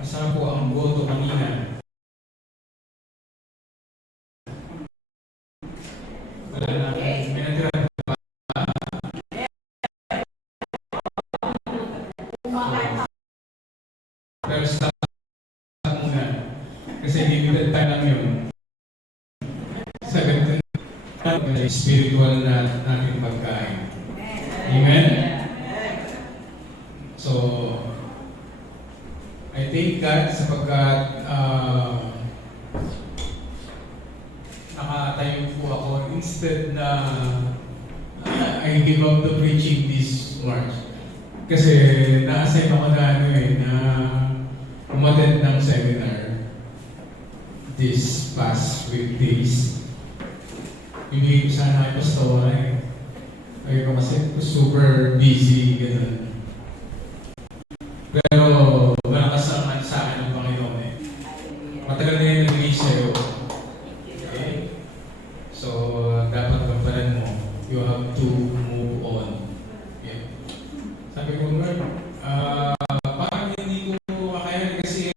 Kasama po ang boto kanina. Wala na. May natira pa. Pero sa muna. Kasi limited time lang yun. Sa ganito na spiritual na natin pagkain. Amen? So, I thank God sapagkat nakatayo po ako instead na I give up the preaching this March. Kasi na-assign ako na umattend ng seminar this past weekdays. Ibigay ko sana kay Pastora eh. Kaya ko kasi super busy, gano'n. Pero malakas naman sa akin ng Panginoon eh. Matagal na yung nag-release sa'yo. Okay? So, dapat kampalan mo. You have to move on. Yeah. Sabi ko, Lord, parang hindi ko kakayanin kasi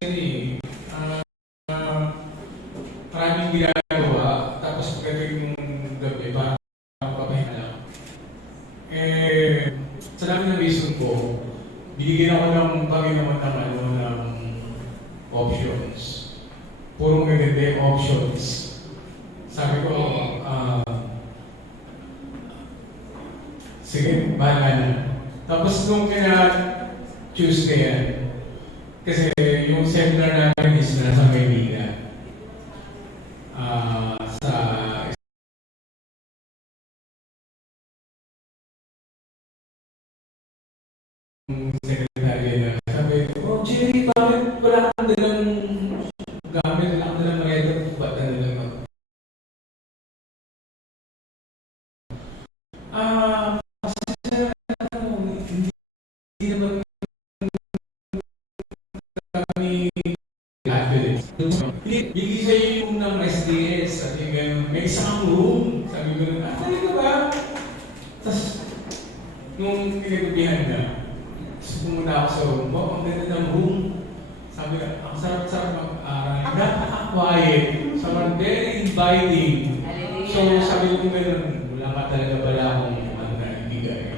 maraming ginagawa. Tapos pagdating yung gabi, parang papahinga lang. Sa dami ng reason ko, binigyan ako ng Panginoon ng options. Puro maganda yung options. Sabi ko, sige, bahala na. Tapos nung Tuesday yan, kasi yung seminar namin is nasa Maynila. Sa secretary na sabi, Jerry, bakit wala kang dalang gamit, wala kang dalang mga ba't na dalang mag... hindi naman kami bigay sa'yo yung ng SDS, sabi gano'n, may isang room, sabi gano'n, talaga ba? Tapos, nung pinagabihan na, pumunta ako sa room ko, ang ganda ng room. Sabi ka, ang sarap-sarap mag-aaral. Napaka-quiet. Sobrang very inviting. So, sabi ko gano'n, wala ka talaga pala akong ibigay.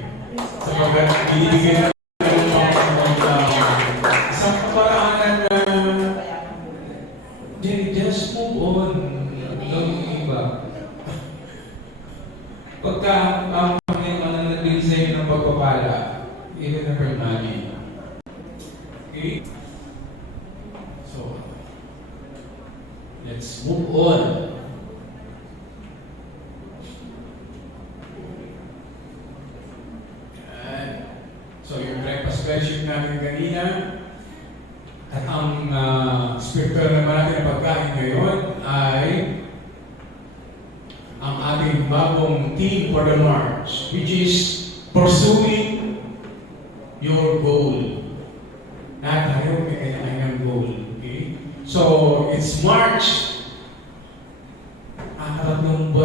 Sabagat, binibigay na isang kaparaanan na just move on. Don't give up. Pagka ang Panginoon ang nagbigay sa'yo ng pagpapala, even if you're money. Okay? So, let's move on. So, yung breakfast fellowship natin kanina, at ang spiritual naman natin na pagkain ngayon ay ang ating bagong theme for the March, which is pursuing your goal. Lahat tayo may kanya-kanyang goal. Okay? So, it's March. Pangatlong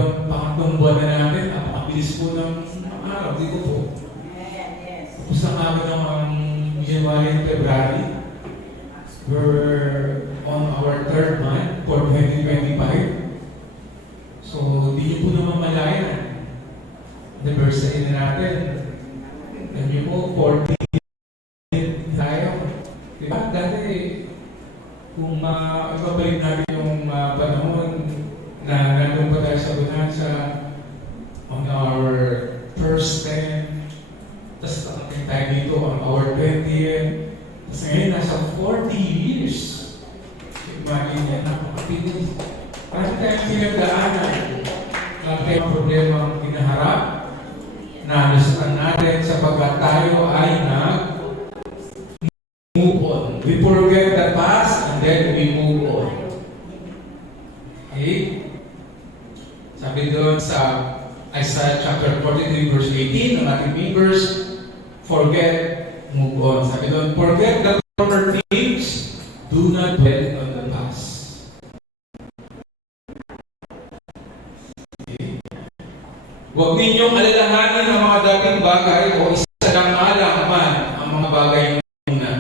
buwan na natin. Napakabilis po ng araw. Dito po. Tapos na kami ng January and February. We're on our third month for 2025. So, hindi niyo po naman malayan. Anniversary na natin. Alam niyo po, 40 tayo. Diba? Dati, kung ibabalik natin yung panahon na nandun pa tayo sa Bonanza on our first 10, tapos nakating tayo dito on our 20th, tapos ngayon nasa 40 years. Imagine yan, napakatinis. Parang tayong pinagdaanan. Marami tayong problema ang hinaharap. Nalusutan natin sapagkat tayo ay move on. We forget the past and then we move on. Okay? Sabi doon sa Isaiah chapter 43 verse 18 ng ating members, forget, move on. Sabi doon, forget the former things, do not dwell on the past. Huwag ninyong alalahanin ang mga dating bagay o isa lang alang man ang mga bagay muna.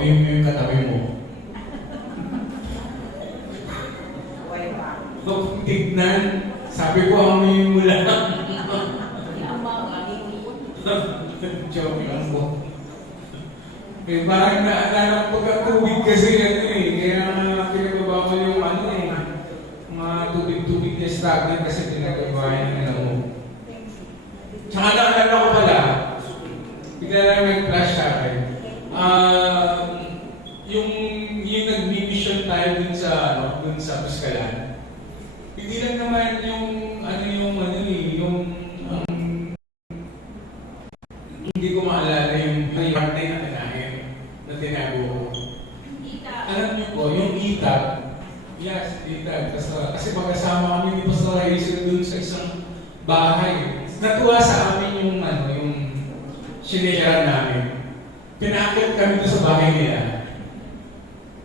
tawiin mo yung katabi mo. Nung tignan, sabi ko, amoy mo lang. Joke lang po. Eh, parang naalala ko pagka-tubig kasi ano eh. Kaya pinagbabawa ko yung ano eh. Mga tubig-tubig na stagnant kasi pinagbabawa nila mo. Tsaka naalala ko pala, bigla lang nag-flash sa akin. Yung nag-mission tayo dun sa Piskalan. Hindi lang naman yung hindi ko maalala yung partner na tinahin na tinago ko. Alam niyo po, yung itab, yes, itab. Kasi magkasama kami ni Pastor Hazel dun sa isang bahay. Natuwa sa amin yung sinishare namin. Pinakit kami doon sa bahay nila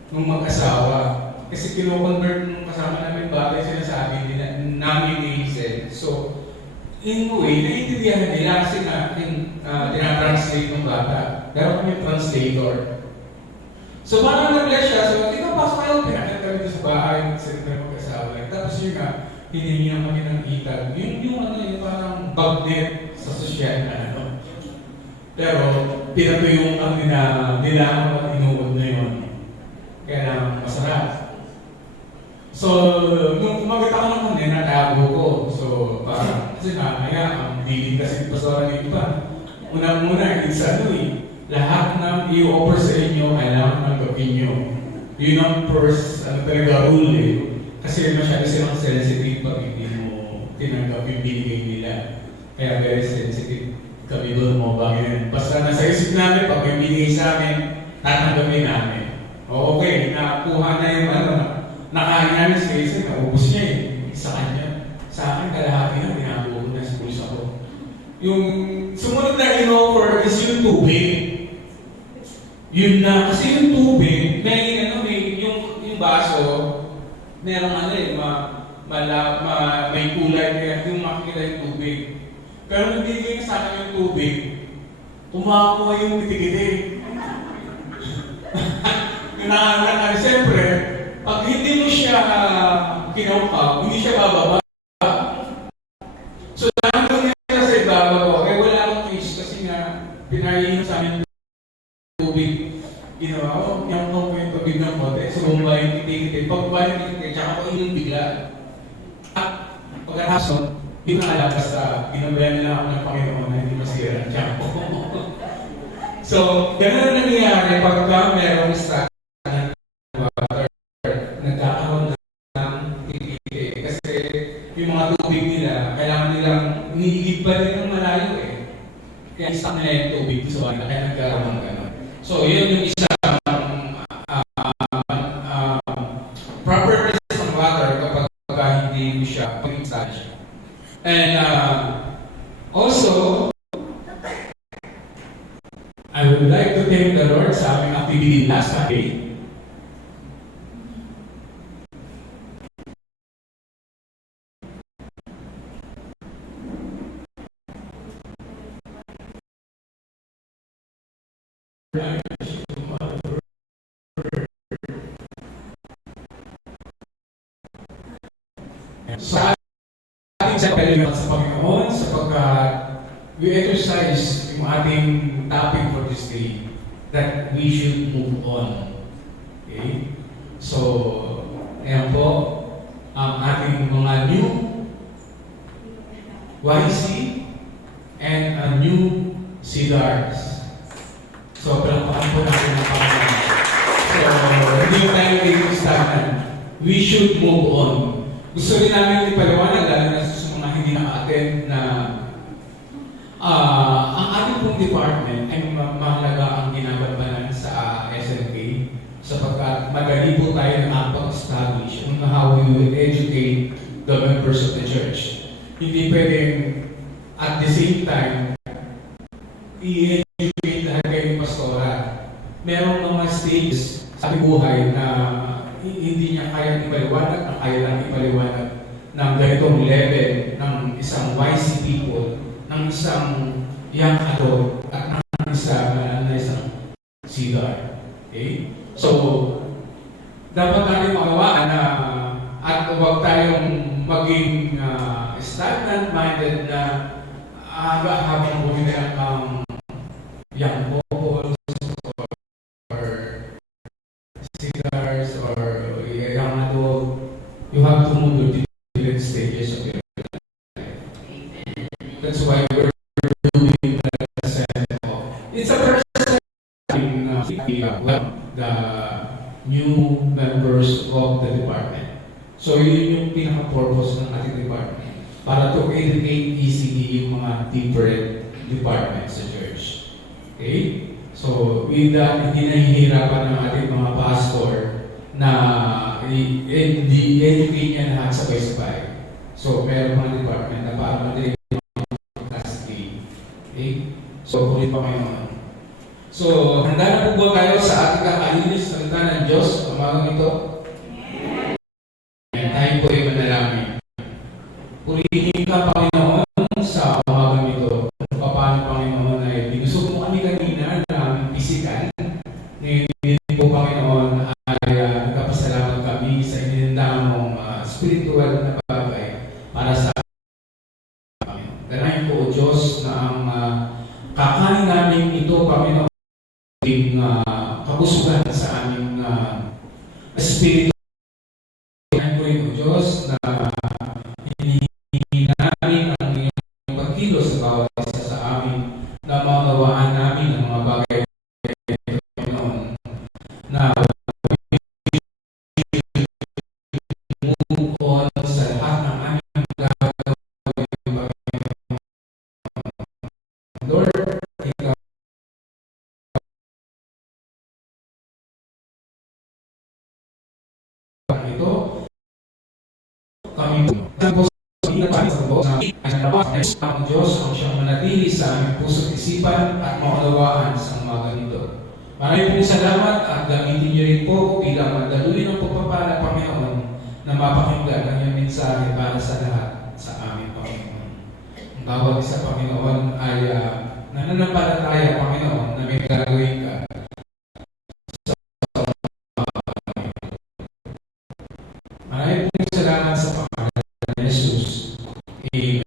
nung mag-asawa. Kasi kino-convert nung kasama namin bagay sinasabi nila, namin ni Hazel. So, in a way, naiintindihan nila kasi nga tinatranslate ng bata. Pero kami translator. So, parang nag-bless siya. So, di ba pasok kayo? Pinakit kami doon sa bahay, nagsalita ng mag-asawa. Tapos yun nga, hiningi na kami ng itab. Yung parang bagnet sa sosyal na ano. Pero, pinatuyong kami na nilangan at inuod na yun. Kaya lang, masarap. So, nung umagat ako ng kundi, natago ko. So, parang, kasi ang dilig kasi pastoran ng iba. Unang-una, it's lahat ng i-offer sa inyo, kailangan tanggapin nyo. Yun ang first, talaga rule eh. Kasi masyado silang sensitive pag hindi mo tinanggap yung binigay nila. Kaya very sensitive kami doon mo ba yun. Basta nasa isip namin, pag yung binigay sa amin, tatanggapin namin. Okay, nakuha na yung nakain namin sa isa, naubos niya eh. Sa kanya. Sa akin, kalahati na, binago ko na sa pulsa ko. Yung sumunod na in-offer is yung tubig. Yun na, kasi yung tubig, may yung baso, merong may kulay, kaya yung makikita yung tubig. Pero nung bigay sa akin yung tubig, kumakuha yung kitikiti. Nakakala, siyempre, pag hindi mo siya kinaukaw, hindi siya bababa. So, dahil ko niya sa ibaba ko, wala akong choice kasi nga, pinahihin sa amin yung tubig. Ginawa ko, yung tubig ng kote. So, bumaba yung kitikiti. Pagbaba yung kitikiti, tsaka ko yung bigla. At pagkatapos, yun na alam, basta ginabayan nila ako ng Panginoon na hindi masira. Tsaka ko. So, ganun na nangyayari pagka merong stock ng water. Nagkakaroon ng kitikiti. Kasi yung mga tubig nila, kailangan nilang iniigib pa rin ng malayo eh. Kaya stock nila yung tubig sa wala, kaya nagkaroon ng gano'n. So, yun yung isang proper release ng water kapag hindi siya pag-install siya. And also, I would like to thank the Lord sa aming activity last Sunday. Sa ating salamat sa Panginoon sapagkat we exercise yung ating topic for this day that we should move on. Okay? So, ayan po ang ating mga new YC and a new CDARS. So, palakpakan po natin ang Panginoon. So, hindi tayo dito stagnant. We should move on. Gusto rin namin ipaliwanag, lalo na sa mga hindi naka-attend na ang ating pong department ay mahalaga ang ginagampanan sa SNK sapagkat madali po tayo nakapag-establish on how we will educate the members of the church. Hindi pwedeng at the same time i-educate lahat kayong pastora. Merong mga stages sa buhay na hindi niya kayang ipaliwanag, na kaya lang ipaliwanag ng ganitong level ng isang YC people, ng isang young adult, at ng isang CDAR. Okay? So, dapat natin makawaan na at huwag tayong maging stagnant-minded na habang bumili ang young couples or cigars or young adult. You have to move to different stages of your life. That's why we're doing the sense of, it's a person the new members of the department. So yun yung pinaka-purpose ng ating department para to educate easily yung mga different departments sa church. Okay? So with that, hindi nahihirapan ng ating mga pastor na i-educate niya lahat sabay-sabay. So meron mga department na para madali yung class A. Okay? So ulit pa ngayon. So, handa na po ba kayo sa ating kakalinis ng salita ng Diyos umagang ito? Tayo po ay manalangin. Purihin ka, Panginoon, sa umagang ito. Paano, Panginoon, ay binusog mo kami kanina na aming physical. Ngayon po, Panginoon, ay nagpapasalamat kami sa ininda mong spiritual na bagay para sa Panginoon. Danahin po, O Diyos, na ang kakain namin ito, Panginoon, kabusugan sa aming espiritu. Kaya po yung Diyos na hinihingi namin ang iyong pagkilos sa bawat isa sa amin na magawaan namin ang mga bagay noon na move on sa lahat ng aming gagawin. Lord, ikaw ito, kami po sa ang Diyos ang siyang manatili sa aming puso't isipan at maunawaan sa mga ganito. Maraming pong salamat at gamitin niyo rin po bilang magdaluloy ng pagpapala, Panginoon, na mapakinggan ang iyong mensahe para sa lahat sa aming Panginoon. Ang bawat isa, Panginoon, ay nananampalataya, Panginoon, na may gagawin ka. Maraming pong salamat sa Panginoon Jesus. Amen.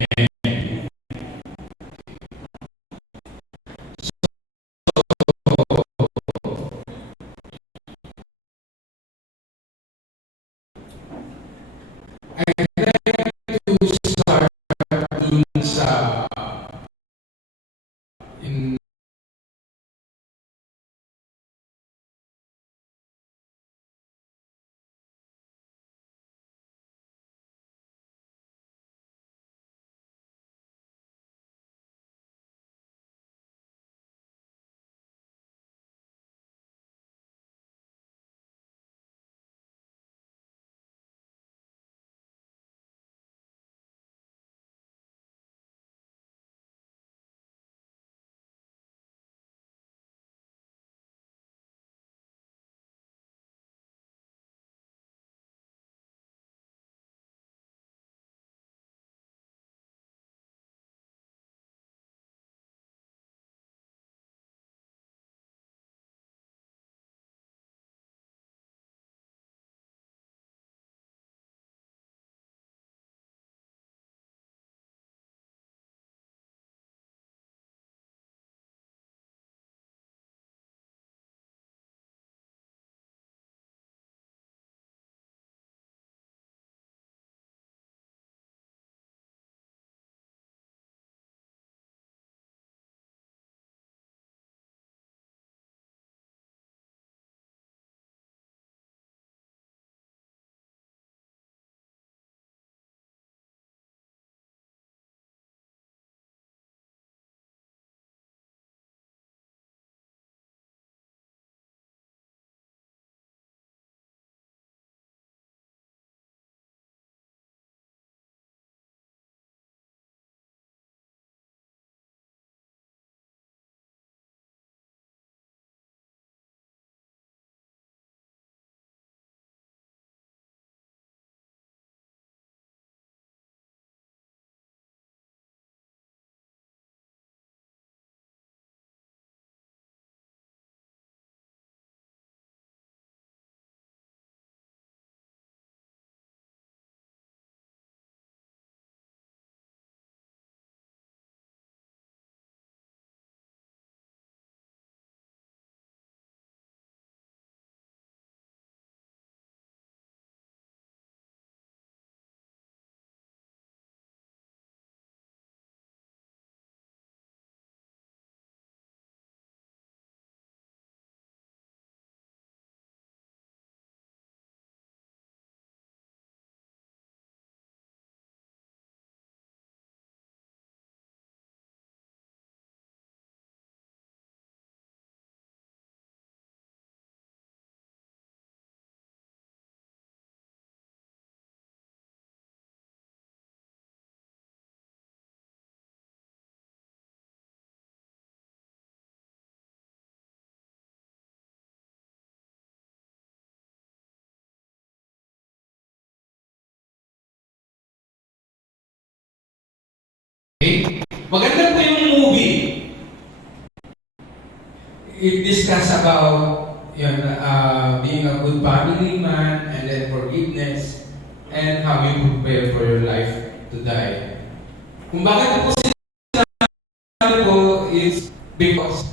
Maganda po yung movie. It discuss about being a good family man and then forgiveness and how you prepare for your life to die. Kung bakit po sinabi po is because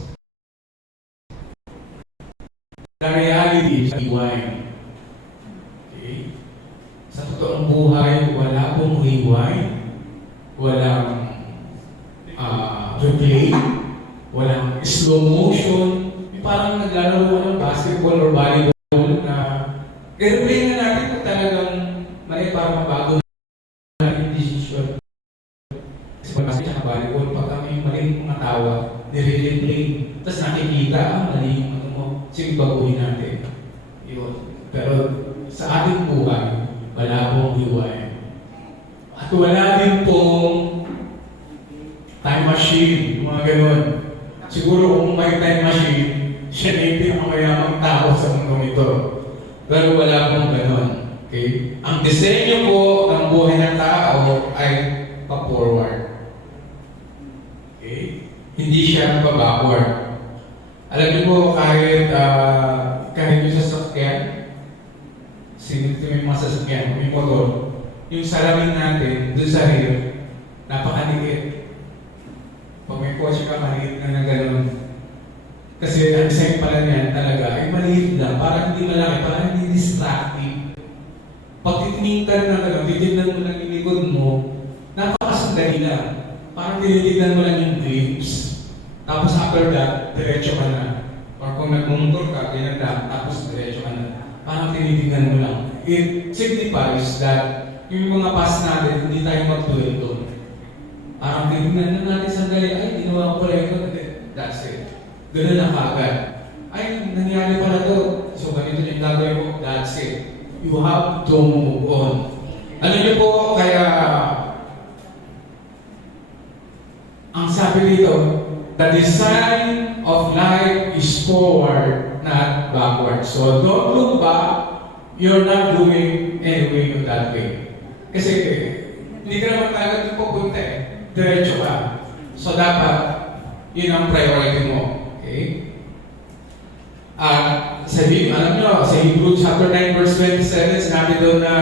the reality is rewind. Okay? Sa totoong buhay, wala pong rewind, walang replay, walang slow motion. Yung parang naglalaro ng basketball or volleyball na i-replay na natin kung talagang mali para mabago na yung decision. Kasi pag sa volleyball, pag kami maling mga tawa, nire-replay. Tapos nakikita, mali yung ano mo, sige baguhin natin. Yun. Pero sa ating buhay, wala pong rewind. At wala din pong time machine, mga ganun. Siguro kung may time machine, siya na yung pinakamayamang tao sa mundong ito. Pero wala pong ganun. Okay? Ang disenyo po ng buhay ng tao ay pa-forward. Okay? Hindi siya pa-backward. Alam niyo po, kahit yung sasakyan, yung mga sasakyan, yung motor, yung salamin natin, doon sa rear, napakaligit. Pag may kotse ka, maliit na gano'n. Kasi ang design pala niyan talaga ay maliit lang, parang hindi malaki, parang hindi distracting. Pag titinignan na gano'n, titignan mo lang yung likod mo, napakasandali lang. Parang tinitignan mo lang yung glimpse. Tapos after that, diretso ka na. Or kung nagmumotor ka, ganyan lang, tapos diretso ka na. Parang tinitignan mo lang. It signifies that yung mga past natin, hindi tayo mag-dwell doon. Parang tinignan na natin sandali, ay, ginawa ko pala ito. That's it. Ganun lang kaagad. Ay, nangyari pala to. So, ganito yung gagawin mo. That's it. You have to move on. Alam niyo po, kaya ang sabi dito, the design of life is forward, not backward. So, don't look back. You're not doing anyway in that way. Kasi, hindi ka naman talaga pupunta eh. Diretso ka. So, dapat, yun ang priority mo. Okay? Alam nyo, sa Hebrews chapter 9 verse 27, sinabi doon na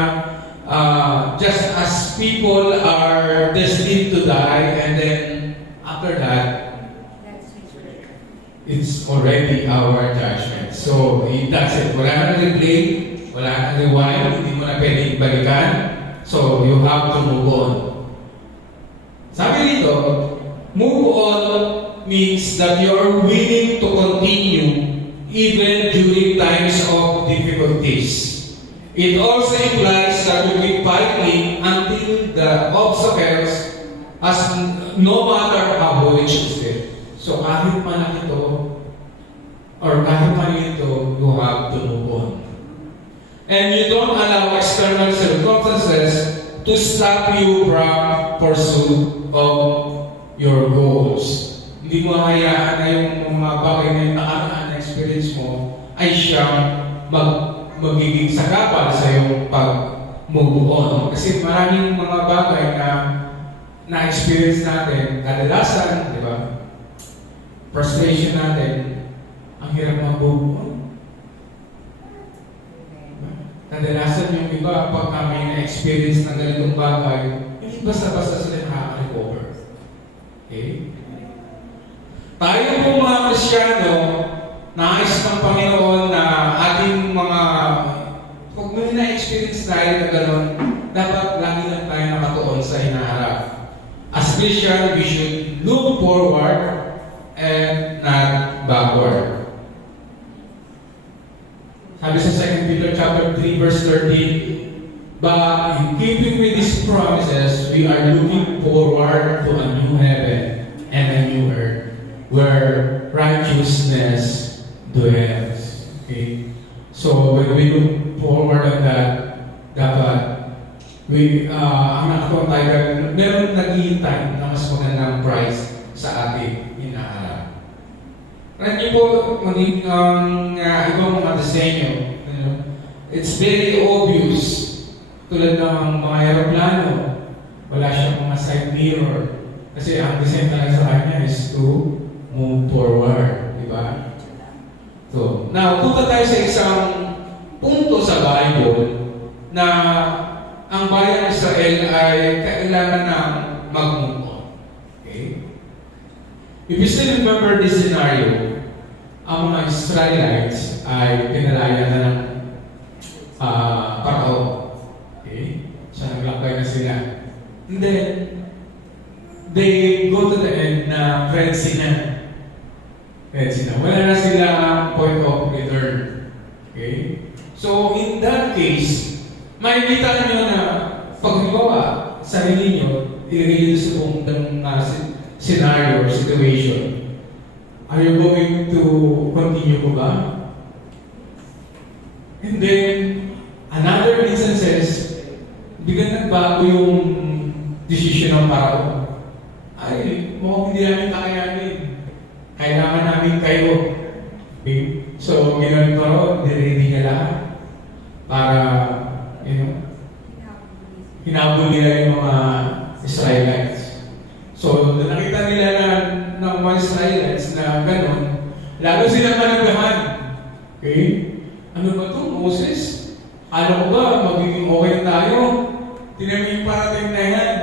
just as people are destined to die and then after that, it's already our judgment. So, that's it. Wala nang replay, wala nang rewind, hindi mo na pwede ibalikan. So, you have to move on. Sabi dito, move on means that you are willing to continue even during times of difficulties. It also implies that you'll be fighting until the obstacles as no matter how huge is it. So kahit malaki ito, or kahit maliit ito, you have to move on. And you don't allow external circumstances to stop you from pursuit of your goals. Hindi mo hayaan na yung mga bagay na yung nakaraan na experience mo ay siyang magiging sagabal sa iyong pag-move on. Kasi maraming mga bagay na na-experience natin, kadalasan, di ba? Frustration natin, ang hirap mag-move on. Kadalasan yung iba, pag kami na-experience ng ganitong bagay, hindi basta-basta sila nakaka-recover. Okay? Tayo po mga Kristyano, nais ng Panginoon na ating mga, pag may na-experience tayo na gano'n, dapat lagi lang tayo nakatuon sa hinaharap. As Christian, we should look forward and not backward. Sabi sa 2 Peter chapter 3 verse 13, but in keeping with these promises, we are looking forward to a new heaven and a new earth, where righteousness dwells. Okay? So when we look forward on that, dapat ang nakatuon tayo, meron naghihintay na mas magandang price sa ating hinaharap. Alam niyo po, maging ibang mga disenyo, it's very obvious. Tulad ng mga aeroplano, wala siyang mga side mirror. Kasi ang design talaga sa kanya is to move forward. Di ba? So, now, punta tayo sa isang punto sa Bible na ang bayan ng Israel ay kailangan ng mag-move on. Okay? If you still remember this scenario, ang mga Israelites ay pinalaya na ng Parao. Okay? So, naglakbay na sila. And then, they go to the end na Red Sea na. Red Sea na. Wala na sila point of return. Okay? So, in that case, makikita nyo na paggawa, sarili nyo, ilagay nyo sa buong scenario or situation. Are you going to continue ko ba? And then, another instances, biglang nagbago yung decision ng Parao. Ay, mukhang hindi namin kakayanin. Kailangan namin kayo. Okay? So, ginawa ng Parao, niready niya lahat para, hinabol nila yung mga Israelites. So, nakita nila na ng mga Israelites na gano'n, lalo silang managahan. Okay? Ano ba ito, Moses? Alam ko ba, magiging okay tayo? Tinan mo yung parating na yan.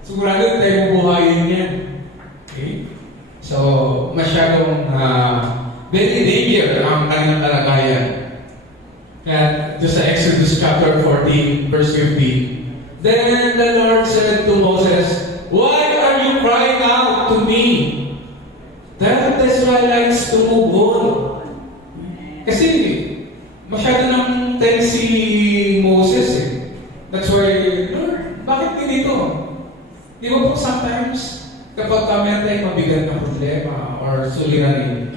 Sigurado tayo bubuhayin yan. Okay? So, masyadong very danger ang kanilang kalagayan. Kaya, just sa Exodus chapter 14, verse 15, Then the Lord said to Moses, Why are you crying out to me? Tell the Israelites to move on. Kasi, masyado nang tense si Moses eh. That's why, Lord, bakit ganito? Di ba po sometimes, kapag kami tayong mabigat na problema or suliranin,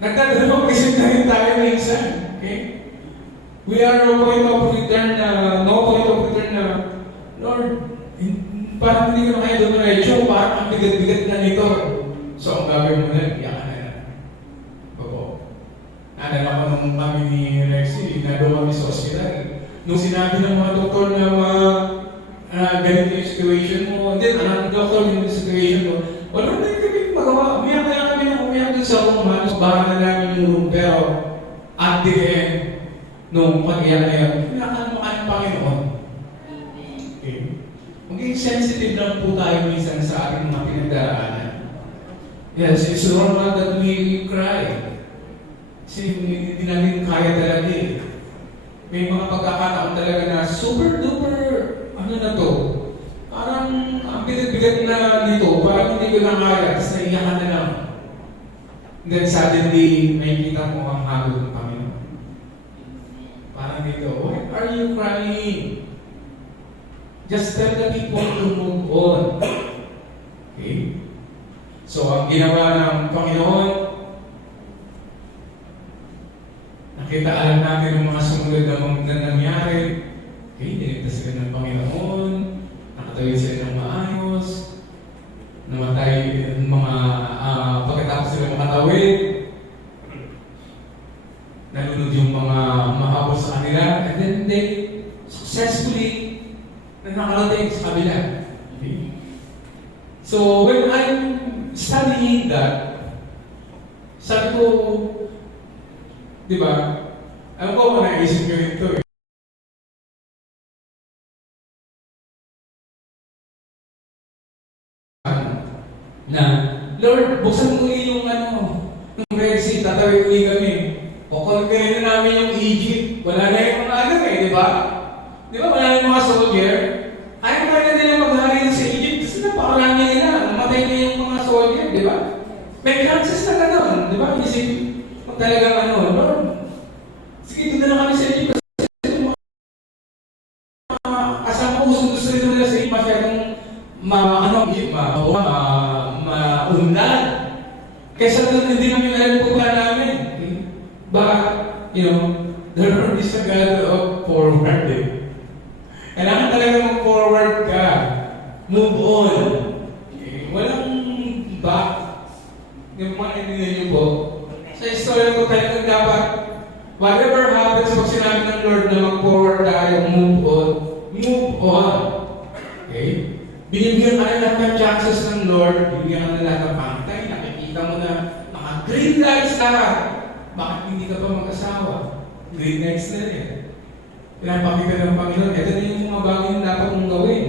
nagdadalawang isip na rin tayo minsan. Okay? We are no point of return na, Lord, parang hindi ko na kayo dumiretso, parang ang bigat-bigat na nito. So, ang gagawin mo na, iyakan na yan. Opo. Naalala ko nung kami ni Lexi, nandun kami sa ospital. Nung sinabi ng mga doktor na ganito yung situation mo, then anong doktor yung situation mo, wala na yung kami magawa. Umiyak na kami na umiyak dun sa room, halos bahan na namin yung room, pero at the end, nung pag-iyak na yan, pinakan mo ka ng Panginoon. Okay? Maging sensitive lang po tayo minsan sa ating mga pinagdaraanan. Yes, it's normal that we cry. Kasi hindi namin kaya talaga eh. May mga pagkakataon talaga na super duper, ano na to, parang ang bigat-bigat na nito, parang hindi ko na kaya, tapos naiyakan na lang. And then suddenly, nakikita mo ang hagod ng Panginoon. Parang dito, why are you crying? Just tell the people to move on. Okay? So, ang ginawa ng Panginoon, alam natin ang mga sumunod na nangyari. Okay, niligtas sila ng Panginoon, nakatawid sila ng maayos, namatay mga pagkatapos sila makatawid, nalunod yung mga mahabol sa kanila, and then they successfully nakarating sa kabila. Okay? So, when I'm studying that, sabi ko, di ba? Alam ko kung naisip ko ito eh. Na, Lord, buksan mo yung yung Red Sea, tatawid uli kami. O conquerin na namin yung Egypt. Wala na yung mga eh, di ba? Di ba, wala na yung mga soldier. Kaya na nila maghari sa Egypt kasi napakarami nila. Namatay na yung mga soldier, di ba? May chances na gano'n, di ba? Isip, kung talagang Lord, sige, doon na lang kami sa Egypt. Kasama ko, gusto rin nila sa Egypt masyadong maunlad. Kaysa doon, hindi namin alam po namin. But, the Lord is a God of forward. Kailangan talaga mag-forward ka. Move on. Okay? Walang back. Yung mga niyo po. Sa istorya ko talagang dapat, whatever happens, pag sinabi ng Lord na mag-forward tayo, move on. Move on. Okay? Binibigyan ka na lahat ng chances ng Lord, binibigyan ka na lahat ng pangitay, nakikita mo na naka-green lights lahat. Bakit hindi ka pa mag-asawa? Green lights na rin. Pinapakita ng Panginoon, ito na yung mga bagay na dapat mong gawin.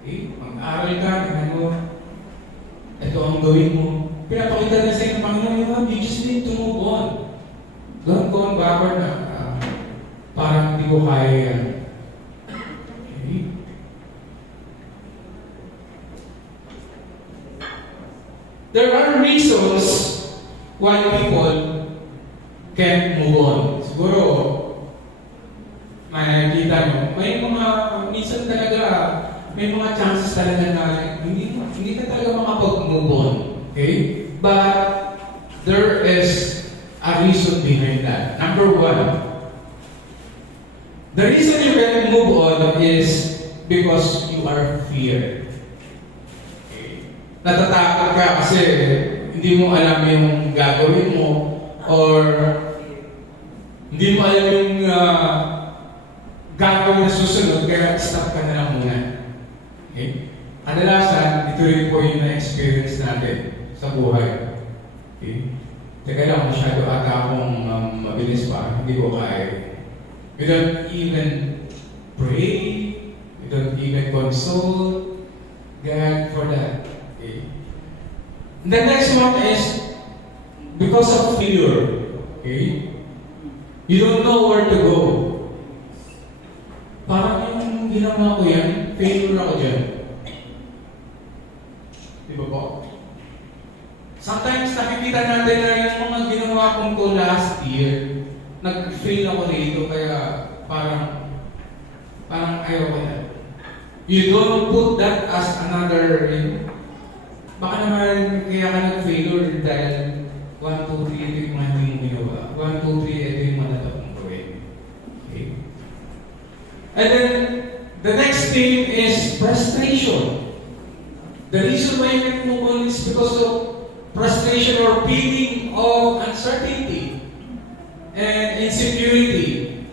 Okay? Mag-aral ka, tingnan mo, ito ang gawin mo. Pinapakita na sa ng Panginoon, you just need to move on. Don't go on backward na. Parang hindi ko kaya yan. Okay? There are reasons why people can't move on. Siguro, makikita nyo, may mga, minsan talaga, may mga chances talaga na hindi ka talaga makapag-move on. Okay? But, there is a reason behind that. Number one, the reason you can't move on is because you are feared. Natatakot ka kasi hindi mo alam yung gagawin mo or hindi mo alam yung gagawin na susunod kaya stop ka na lang muna. Okay? Kadalasan, ito rin po yung na-experience natin sa buhay. Okay? Teka lang, masyado ata akong mabilis pa. Hindi ko kaya. We don't even pray. We don't even consult God for that. Okay. The next one is because of failure. Okay? You don't know where to go. Parang yung ginawa ko yan, failure ako dyan. Di ba po? Sometimes nakikita natin na yung mga ginawa kong ko last year, nag-fail ako rito kaya parang ayaw ko na. You don't put that as another baka naman kaya ka nag-failure dahil 1, 2, 3, ito yung mga hindi mo ginawa. 1, 2, 3, ito yung mga dapat mong gawin. Okay? And then, the next thing is frustration. The reason why you can move on is because of frustration or feeling of uncertainty and insecurity.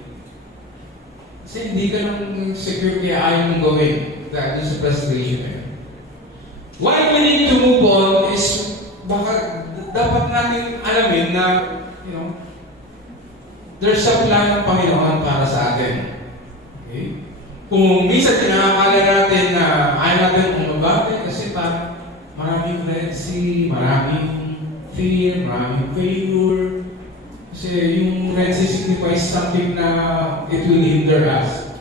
Kasi hindi ka ng secure kaya ayaw mong gawin. That is frustration. Why we need to move on is baka dapat natin alamin na there's a plan ng Panginoon para sa atin. Okay? Kung minsan kinakakala natin na ayaw natin umabate kasi maraming Red-Sea, maraming fear, maraming failure. Kasi yung Red-Sea signifies something na it will hinder us.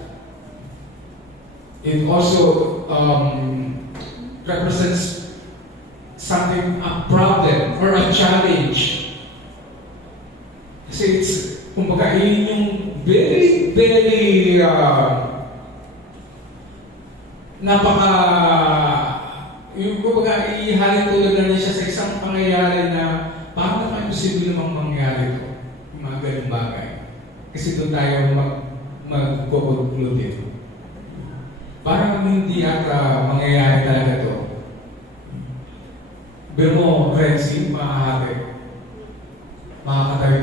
It also represents something, a problem or a challenge. Kasi it's, kumbaga, yun yung very, very yung kumbaga, ihalin tulad na rin siya sa isang pangyayari na paano naman posible namang mangyari ito? Yung mga ganung bagay. Kasi doon tayo mag-conclude. Parang hindi ata mangyayari talaga ito. Pero mo, Red Sea, makakatawid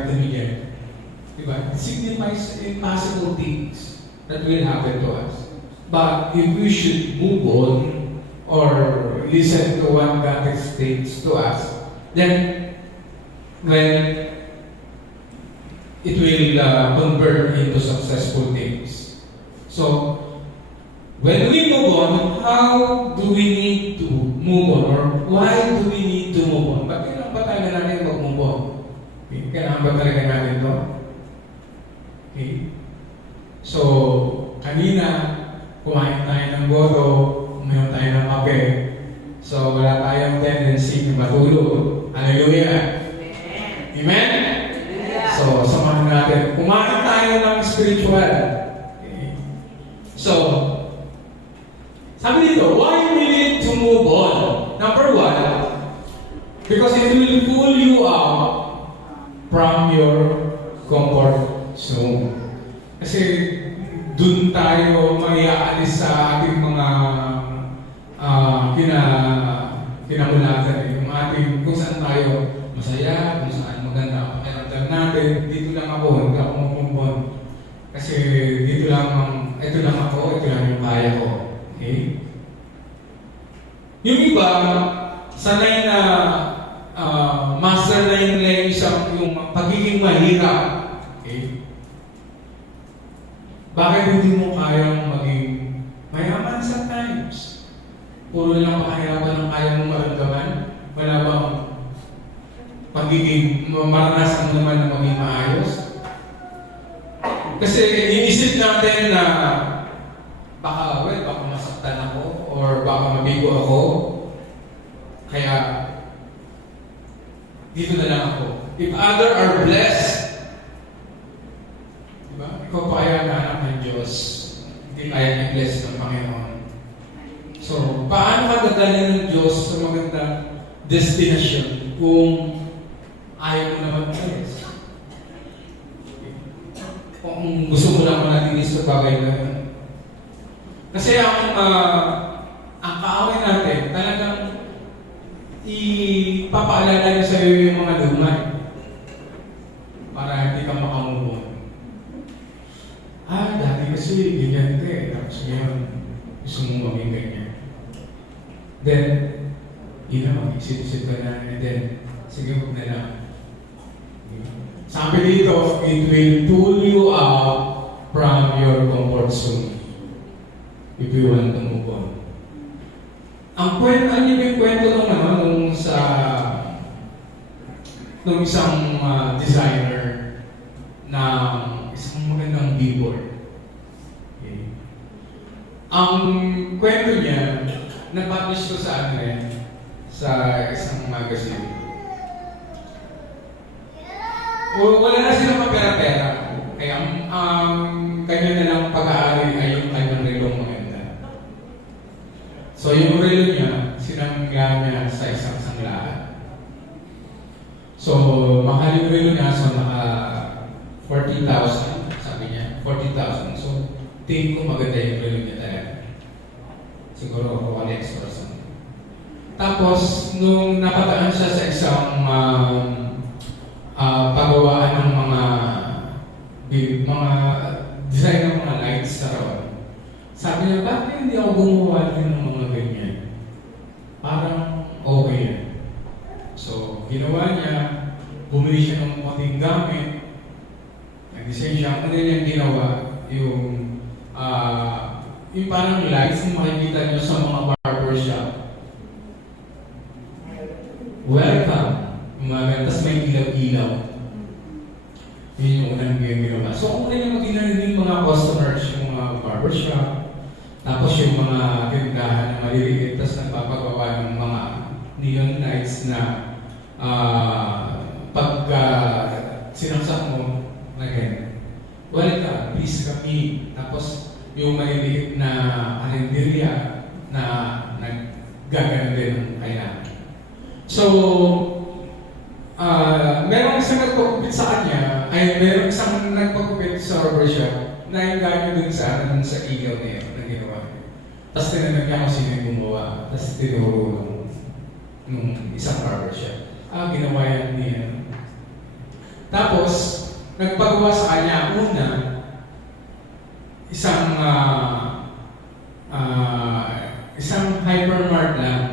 na niya. Diba? It signifies impossible things that will happen to us. But if we should move on or listen to what God states to us, then when it will convert into successful things. So, when we move on, how do we need to move on? Or why do we need to move on? Ba't kailangan ba tayo natin mag-move on? Okay. Kailangan ba talaga natin ito? Okay. So, kanina, kumain tayo ng boto, umayon tayo ng kape. So, wala tayong tendency na matulog. Hallelujah! Amen? Yeah. So, samahan natin. Kumain tayo ng spiritual. Okay. So, sabi dito, why we need to move on? Number one, because it will pull you out from your comfort zone. Kasi dun tayo maiaalis sa ating mga kinamulatan. Yung ating kung saan tayo masaya, kung saan maganda ang pakiramdam natin. Dito lang ako, hindi ako mamumpon. Kasi ito lang ako, ito lang yung kaya ko. Okay? Yung iba, sanay na master na yung yung pagiging mahirap. Okay? Bakit hindi mo kayang maging mayaman sometimes? Puro lang pakahirapan ang kaya mong maramdaman? Wala bang pagiging maranasan naman na maging maayos? Kasi inisip natin na baka masaktan ako or baka mabigo ako. Kaya dito na lang ako. If other are blessed, diba? Ikaw pa kaya na anak ng Diyos, hindi kaya i-bless ng Panginoon. So, paano ka dadalhin ng Diyos sa magandang destination kung ayaw mo naman bless? Kung gusto mo lang manatili sa bagay na yun. Kasi ang kaaway natin, talagang ipapaalala niya sa iyo yung mga lumay para hindi ka makamubon. Dati kasi ganyan ka eh. Tapos ngayon, gusto mo maging ganyan. Then, yun na, mag-isip-isip ka na. And then, sige, huwag na lang. Sabi dito, it will pull you out from your comfort zone if you want to move on. Ang kwento, ano yung kwento lang naman nung isang designer ng isang magandang billboard. Okay. Ang kwento niya, na-publish ko sa isang magazine. Wala na silang mapera-pera. Kaya kanya na lang pag-aari ay yung kanyang relong maganda. So yung relo niya, sinangla niya sa isang sanglaan. So mahal yung relo niya, so naka 40,000, sabi niya, 40,000. So tingin ko maganda yung relo niya talaga. Siguro Rolex or something. Tapos nung napadaan siya sa isang paggawaan ng mga design ng mga lights sa rawan. Sabi niya, bakit hindi ako gumawa din ng mga ganyan? Parang okay yan. So, ginawa niya, bumili siya ng konting gamit, nag-design siya. Ano yung ginawa? Yung parang lights na makikita niyo sa mga barbershop. Welcome! Umaga, tapos may ilaw-ilaw. Yun yung unang ginawa. So, kung rin yung mag-inarinig yung mga customers, yung mga barbershop, tapos yung mga tindahan na maliliit, tapos nagpapagawa ng mga neon lights na pagka sinaksak mo, again, welcome, please kami. Tapos, yung maliliit na kalenderya na naggagana din ng kailangan. So, merong isang nagpagupit sa kanya, merong isang nagpagupit sa barbershop na yung ganyo dun sa ilaw na yun na ginawa. Tapos tinanong niya kung sino yung gumawa. Tapos tinuro nung isang barbershop. Ginawa yan niya. Tapos, nagpagawa sa kanya, una, isang hypermart lang.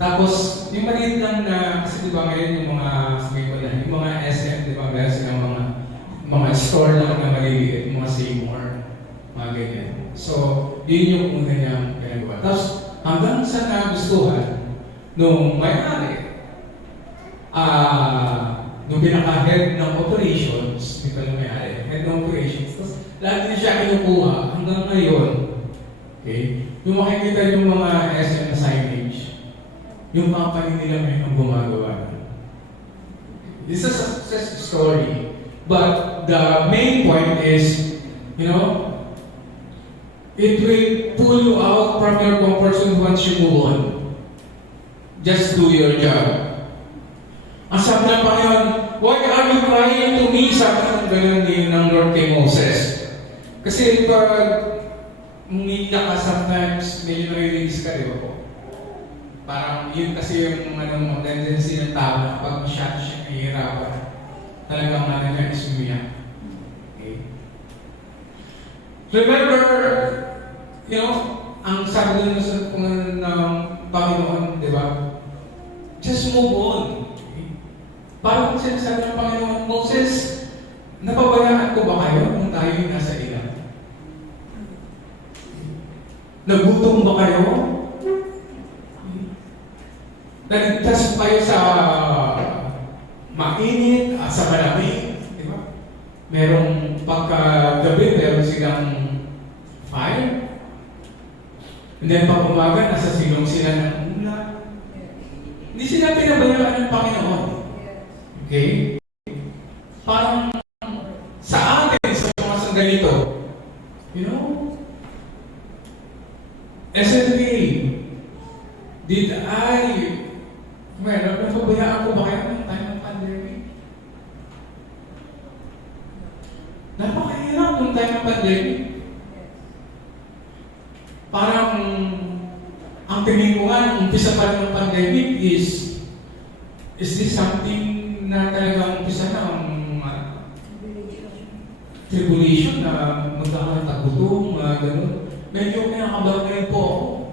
Tapos, yung maliit lang na, kasi di ba ngayon yung mga, sabi ko yan, yung mga SM, di ba, meron silang mga store lang na maliliit, mga Seymour, mga ganyan. So, yun yung una niyang pinagawa. Tapos, hanggang sa nagustuhan, nung may-ari, nung pinaka-head ng operations, di pala may-ari, head ng operations, tapos lagi siya kinukuha hanggang ngayon. Okay? Yung makikita yung mga SM na signage, yung company nila may ang gumagawa. This is a success story. But the main point is, it will pull you out from your comfort zone once you move on. Just do your job. Ang sabi ng Panginoon, why are you crying to me? Sabi ng ganun din ng Lord kay Moses. Kasi pag umiiyak ka sometimes, medyo nare-release ka, di ba po? Parang yun kasi yung tendency ng tao na kapag masyado siya nahihirapan, talagang niya is umiyak. Okay? Remember, ang sabi ng Napapayaan ko ba kayo kung tayo yung nasa ilan? Nagutom ba kayo? Naligtas kayo sa mainit, sa malamig, di ba? Merong pagkagabi, meron silang fire. And then pag umaga, nasa silong sila ng ulan. Hindi sila pinabayaan ng Panginoon. Okay? Parang sa atin, sa mga sandalito, you know, SNV, did napabayaan ko ba kayo ng time ng pandemic? Napakahirap ng time ng pandemic. Parang, ang tingin ko nga, nung umpisa pa ng pandemic is this something na talagang umpisa na ang tribulation na magkakaroon ng tagutom, gano'n. Medyo kinakabahan po ako.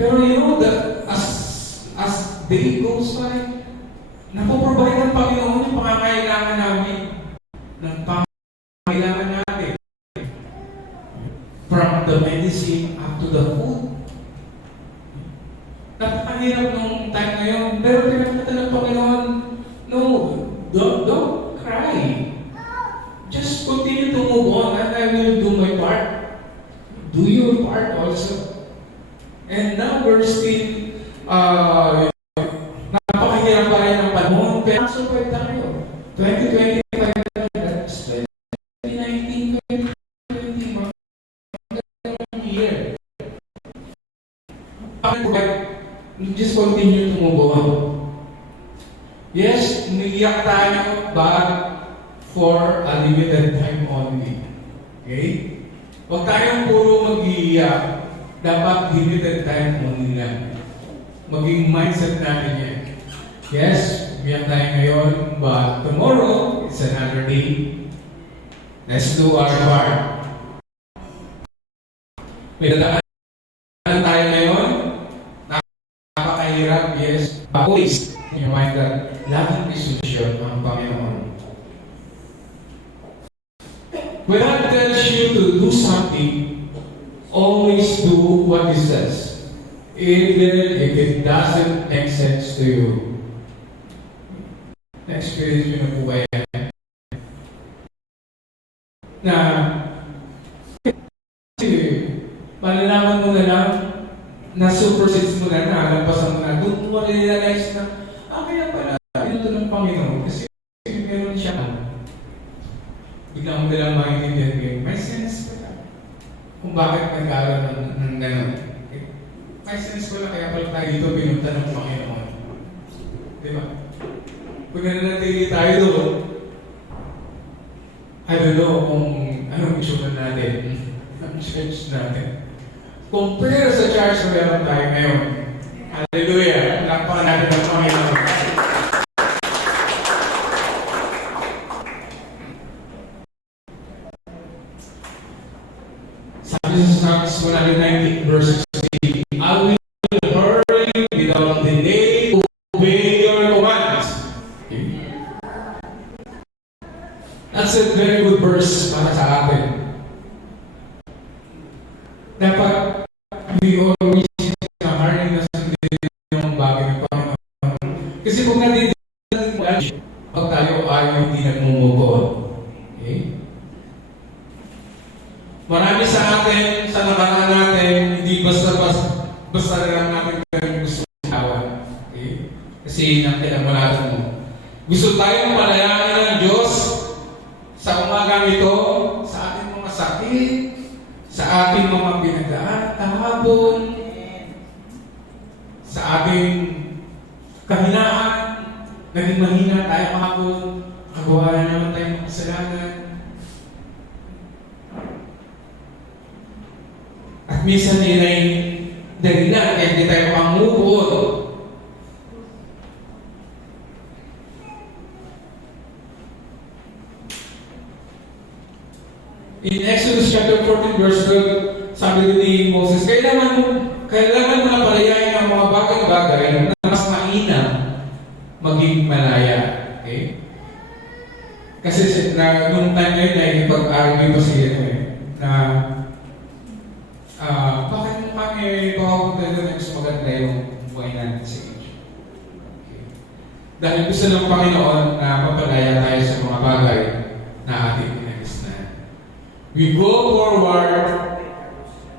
Pero you know, as day goes by, napoprovide ng Panginoon yung pangangailangan namin, ng pangangailangan natin. From the medicine up to the food. Napakahirap nung time na yun. Pero pinakita ng Panginoon, no, don't cry. Just continue to move on and I will do my part. Do your part also. And now we're still, napakahirap pa rin ng panahon. Pero survive tayo. 2025, 2019, 2020, mga year. Just continue to move on. Yes, umiiyak tayo, but for a limited time only. Okay? Huwag tayong puro mag-iiyak. Dapat limited time only lang. Maging mindset natin yan. Yes, umiyak tayo ngayon, but tomorrow, it's another day. Let's do our part. May dadaan tayo ngayon. Napakahirap, yes. But always, in your mind that laging may solusyon ang Panginoon. When God tells you to do something, always do what He says. Even if it doesn't make sense to you. Na-experience mo na po ba yan? Na, kasi, malalaman mo na lang, na supersedes mo na, nalampasan mo na, doon mo realize na, kaya pala, ito ng Panginoon, kasi meron siya. Bigla mo nalang maintindihan, may sense pala. Kung bakit nag-aaral ng gano'n. May sense pala, kaya pala tayo dito pinunta ng Panginoon. Di ba? Kung nanatili tayo doon, I don't know kung anong issue natin, ang church natin. Compare sa church na meron tayo ngayon. Hallelujah! Lakpakan natin ang Panginoon. Sabi sa Psalms 119 verse 16, I will hurry without delay to obey your commands. That's a very good verse para sa atin. Dapat we always hurry na sundin yung bagay ng Panginoon. Kasi kung nadidinig mo, pag tayo ay hindi nagmumove. Okay? Marami sa atin, sa nakaraan natin, hindi basta na lang natin gawin gusto ng tao. Okay? Kasi nakilamalasan mo. Gusto tayong palayanan ng Diyos sa umagang ito, sa ating mga sakit, sa ating mga pinagdaan, kahapon, sa ating kahinaan, naging mahina tayo kahapon, kagawa na naman tayo ng kasalanan. At minsan yun ay dahilan kaya hindi tayo makamubod. In Exodus chapter 14 verse 12, sabi ni Moses, kailangan mo na palayain ang mga bagay-bagay na mas mainam maging malaya. Okay? Kasi nung time na yun, nakikipag-argue pa siya na bakit kami papapunta doon na mas maganda yung buhay natin sa age. Okay. Dahil gusto ng Panginoon na mapalaya tayo sa mga bagay na ating pinagisnan. We go forward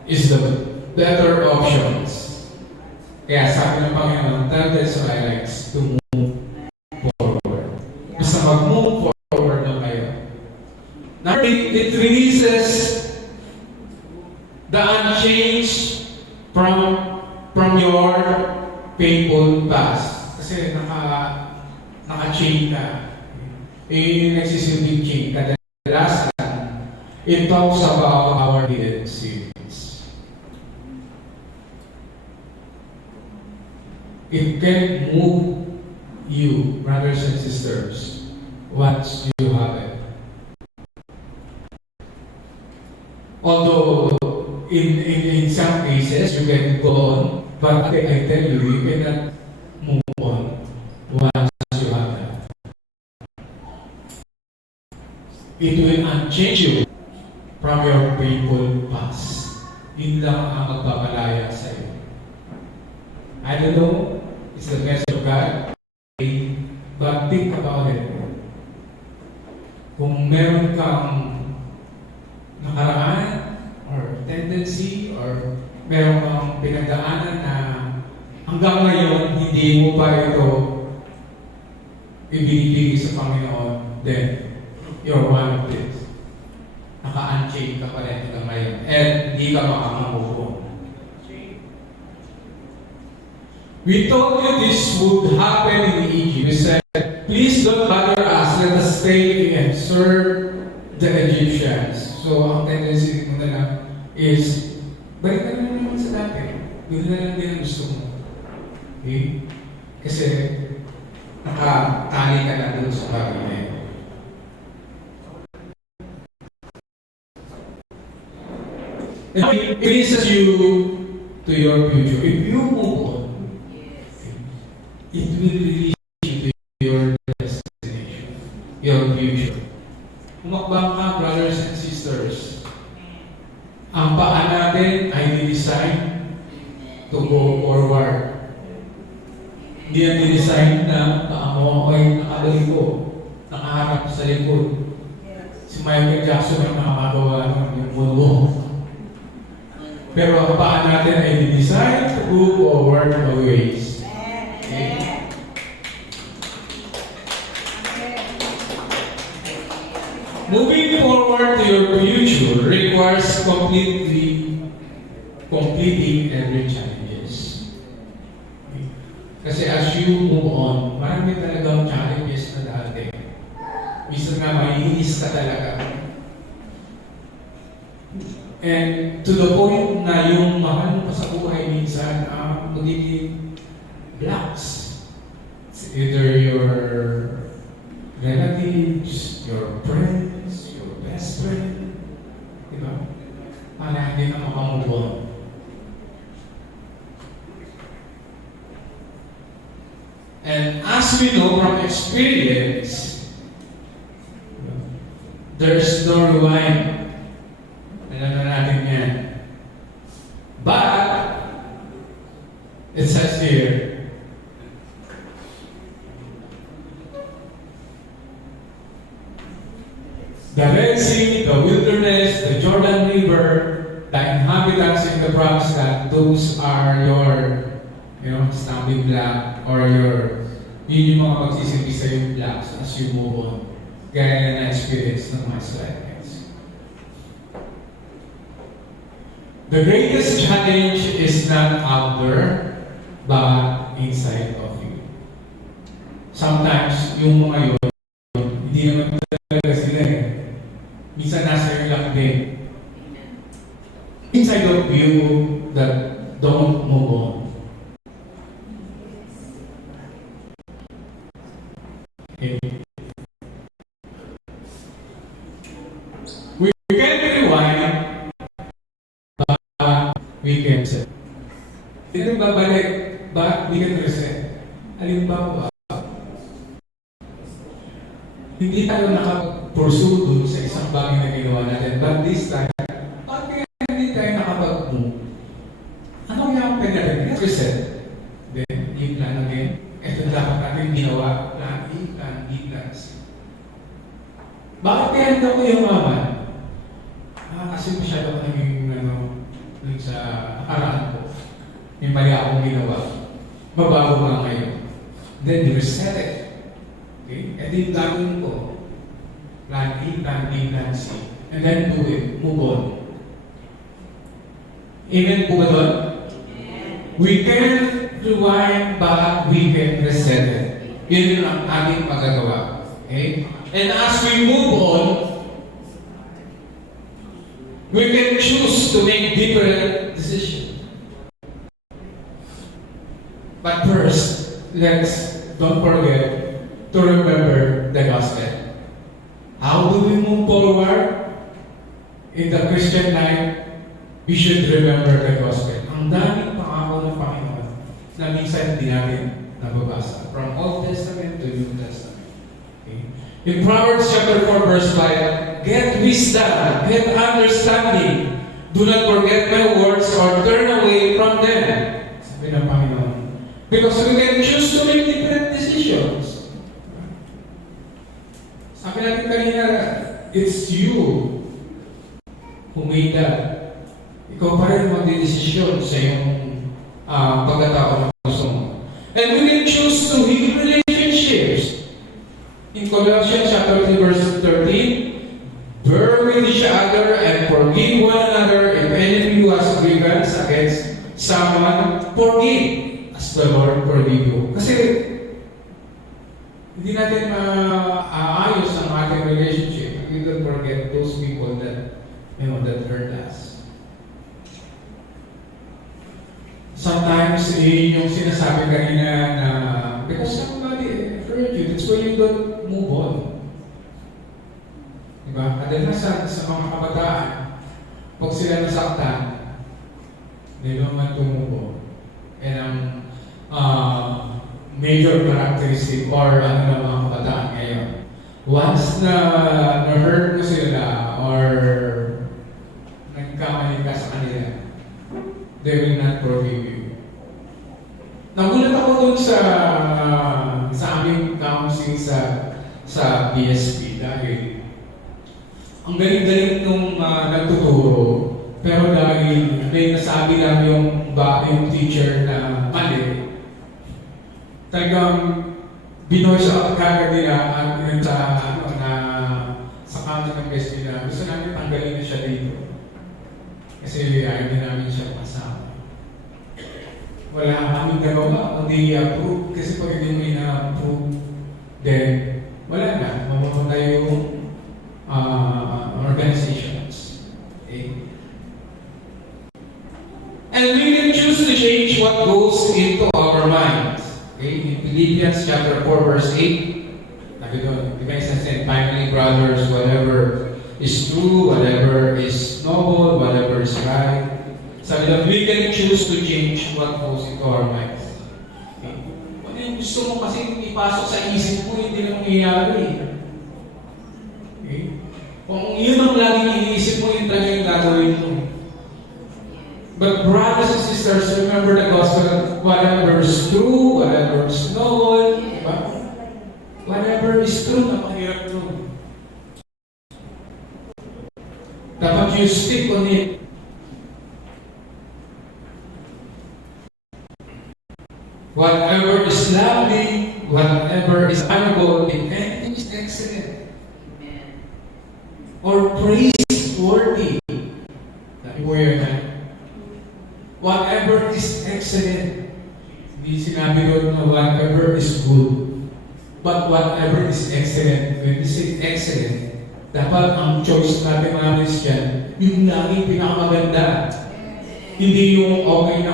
is the better options. Kaya sabi ng Panginoon, tell the Israelites to move forward. Basta mag-move forward lang kayo. Now, it releases the unchanged from your painful past. Kasi naka-chain ka. Yung nagsisilbing chain. Kadalasan, it talks about our hidden sins. It can move you, brothers and sisters, once you have it. Although, in some cases, you can go on, but I tell you, you cannot move on once you have that. It will unchange you from your painful past. Yun lang ang magpapalaya sa iyo. I don't know, it's the best of God, but think about it. Kung meron kang nakaraan, or tendency, or meron kang pinagdaanan na hanggang ngayon, hindi mo pa ito ibinibigay sa Panginoon, then you're one of this. Naka-unchained ka pa rin hanggang ngayon, and hindi ka makakamove. We told you this would happen in Egypt. We said, please don't bother us, let us stay and serve the Egyptians. So, ang tendency mo na lang is, balik na naman sa dati. Yun na lang din ang gusto mo. Okay? Kasi, nakatali ka na doon sa bagay na yun. It releases you to your future. If you move on, it will release you to your destination, your future. Umakbang ka, brothers and sisters. Ang paa natin ay dinesign to go forward. Hindi yan dinesign na paa mo ay nakabaligo, nakaharap sa likod. Si Michael Jackson ay nakakagawa ng yung mundo. Pero ang paa natin ay dinesign to go forward always. Okay? Moving forward to your future requires completing every challenges. Kasi as you move on, marami talagang challenges na dati. Minsan nga maiinis ka talaga. And to the point na yung mahal mo pa sa buhay minsan, magiging blocks. It's either your relatives, your friends, your best friend, diba? Para hindi ka makamove on. And as we know from experience, there's no rewind. Alam na natin yan. But, it says here, the Red Sea, the wilderness, the Jordan River, the inhabitants in the promised land, those are your, stumbling block or yun yung mga magsisilbi sa yung blocks as you move on. Gaya na experience ng mga Israelites. The greatest challenge is not out there, but inside of you. Sometimes, yung mga yun, hindi naman talaga sila eh. Minsan nasa iyo lang din. Inside of you that don't move on. Okay. We can rewind, but we can set. Hindi babalik, but we can reset. Halimbawa, hindi tayo nakapag-pursue dun sa isang bagay na ginawa natin. But this time, bakit kaya hindi tayo nakapag-move? Ano yung pinag-reset? Reset. Then, yung plan again. Ito dapat natin ginawa. Plan A, plan B, plan C. Bakit kaya hindi ako yung mama? Kasi masyado ko naging dun sa nakaraan ko. May mali akong ginawa. Mabago nga ngayon. Then, reset it. Okay? And then, gagawin ko. Plan A, plan B, plan C. And then, do it. Move on. Amen po ba doon? We can rewind back, we can reset it. Yun yung ang ating magagawa. Okay? And as we move on, we can choose to make different decisions. But first, don't forget to remember the gospel. How do we move forward in the Christian life? We should remember the gospel. Ang daming pangako ng Panginoon na minsan hindi natin nababasa. From Old Testament to New Testament. Okay? In Proverbs chapter 4 verse 5, get wisdom, get understanding. Do not forget my words or turn away from them. Sabi ng Panginoon. Because we can choose to make different decisions. Sabi natin kanina, it's you who made that. Ikaw pa rin magdidesisyon sa iyong pagkatao na gusto mo. And we can choose to heal relationships. In Colossians chapter 3 verse 13, bear with each other and forgive one another. If any of you has grievance against someone, forgive as the Lord forgive you. Kasi hindi natin maayos ang ating relationship. We don't forget those people that that hurt us. Sometimes, yung sinasabi kanina na because somebody hurt you, that's why you don't move on. Diba? Kadalasan sa mga kabataan, pag sila nasaktan, they don't want to move on. And ang major characteristic or ng mga kabataan ngayon, once na-hurt mo sila or nagkamali ka sa kanila, they will not forgive you. Nagulat ako dun sa aming counseling sa PSP dahil ang galing-galing nung nagtuturo, pero dahil may nasabi lang yung teacher na mali, talagang binoise out kagad nila at sa counseling ng PSP na gusto namin tanggalin na siya dito. Kasi ayaw din namin siya pasama. Wala kaming gagawa, kundi i-approve. Kasi pag hindi mo ina-approve, then wala na. Mamamatay yung organizations. Okay? And we can choose to change what goes into our minds. Okay? In Philippians chapter 4 verse 8, sabi doon, di ba isa said, finally brothers, whatever is true, whatever is noble, whatever is right. Sabi doon, we can choose to change what goes into our minds. Okay? Kung yung gusto mo kasi ipasok sa isip mo, hindi lang mangyayari. Okay? Kung yun ang laging iniisip mo, yun talaga yung gagawin mo. But brothers and sisters, remember the gospel, whatever is true, whatever is noble, diba? Whatever is true, napakahirap nun. Dapat you stick on it. Whatever is lovely, whatever is honorable, if anything is excellent, amen, or praiseworthy, sabi mo yun, whatever is excellent, hindi sinabi doon na whatever is good, but whatever is excellent. When we say excellent, dapat ang choice natin mga Christian, yung laging pinakamaganda, hindi yung okay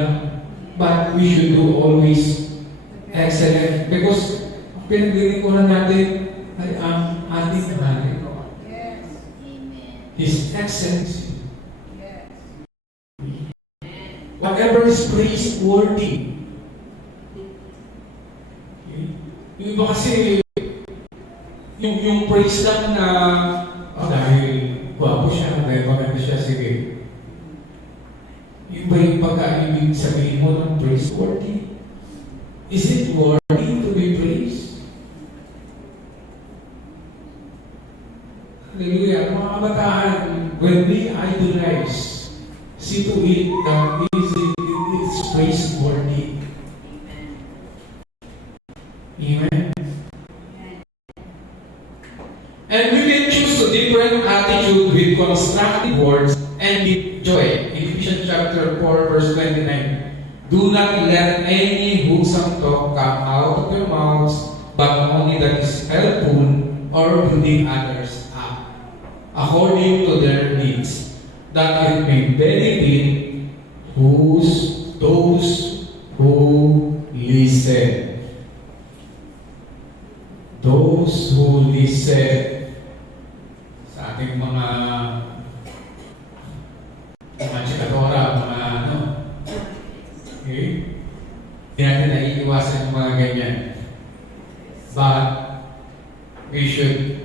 lang. But we should do always excellent. Because pinaglilingkuran natin ay ang ating Hari. Yes. Amen. His excellency. Yes. Whatever is praiseworthy. Yung iba kasi, yung praise lang na dahil gwapo siya, dahil maganda siya, sige. Yung ba yung pagkaibig sabihin mo ng praise worthy? Is it worthy to be praised? Hallelujah. Mga kabataan, when we idolize, see to it that it's praiseworthy. Amen. And we can choose a different attitude with constructive words and with joy. Ephesians chapter 4, verse 29. Do not let any wholesome talk come out of your mouths, but only that is helpful or building others up, according to their needs, that it may benefit those who listen. Those who listen sa ating mga chikadora, mga ano. Okay? Hindi natin naiiwasan yung mga ganyan. But we should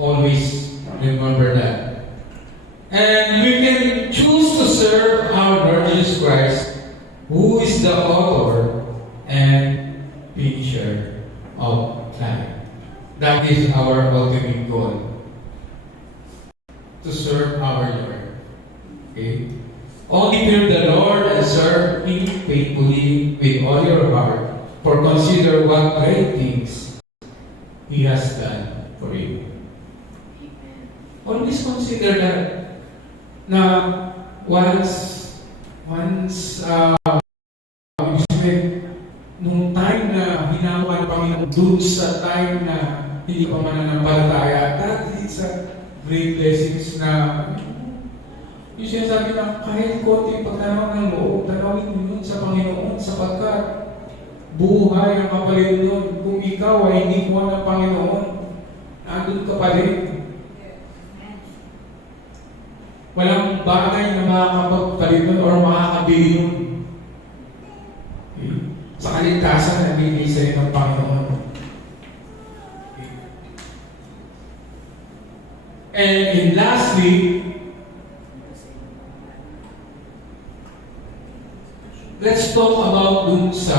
always remember that. And we can choose to serve our Lord Jesus Christ, who is the author and finisher of life. That is our ultimate goal. To serve our Lord. Okay? Only fear the Lord and serve Him faithfully with all your heart, for consider what great things He has done for you. Always consider that na once nung time na hinawa ng Panginoon dun sa time na hindi pa mananampalataya, that is a great blessings na yung sinasabi na kahit konti pagtanaw ng loob, tanawin mo yun sa Panginoon sapagkat buhay ang kapalit nun. Kung ikaw ay hindi kuha ng Panginoon, nandun ka pa rin. Walang bagay na makakapagpalit nun or makakabili nun. Okay? Sa kaligtasan na bigay sa'yo ng Panginoon. Okay. And lastly, let's talk about dun sa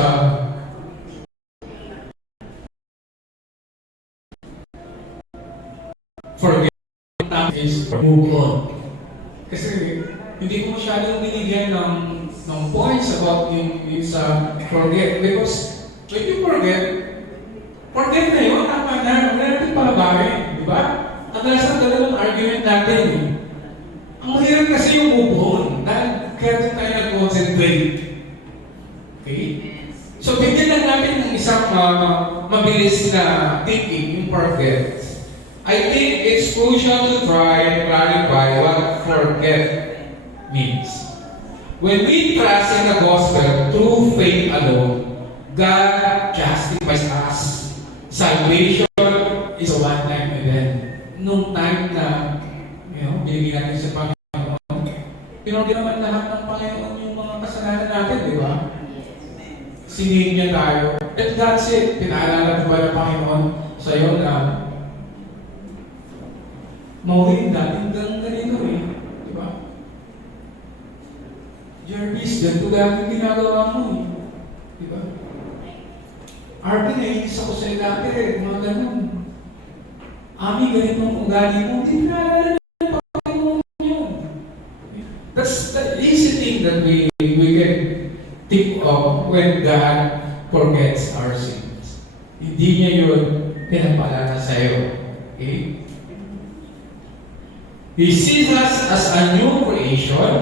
forget is move on. Kasi hindi ko masyadong binigyan ng points about yung sa forget. Because when you forget na yun, tama na, wala natin palabarin. Di ba? Ang lasang dalawang argument natin. Ang mahirap kasi yung move on. Dahil kaya tayo nag-concentrate. Okay? So, bigyan lang natin ng isang mabilis na thinking, yung forget. I think it's crucial to try and clarify what forget means. When we trust in the gospel through faith alone, God justifies us. Salvation is a one-time event. Nung time na, binigyan natin sa Panginoon, pinogyan naman lahat ng Panginoon yung mga kasalanan natin, di ba? Sinihin niya tayo. And that's it. Pinaalala ko ba ng Panginoon sa'yo na Maureen, dating ganito eh. Di ba? Jervis, ganito dating ginagawa mo eh. Di ba? Arvin, naiinis ako sa'yo dati eh. Mga ganun. Ami, ganitong ugali mo. Hindi pinaalala ng Panginoon yun. That's the easy thing that we can think of when God forgets our sins. Hindi niya yun pinapalala sa'yo. Okay? He sees us as a new creation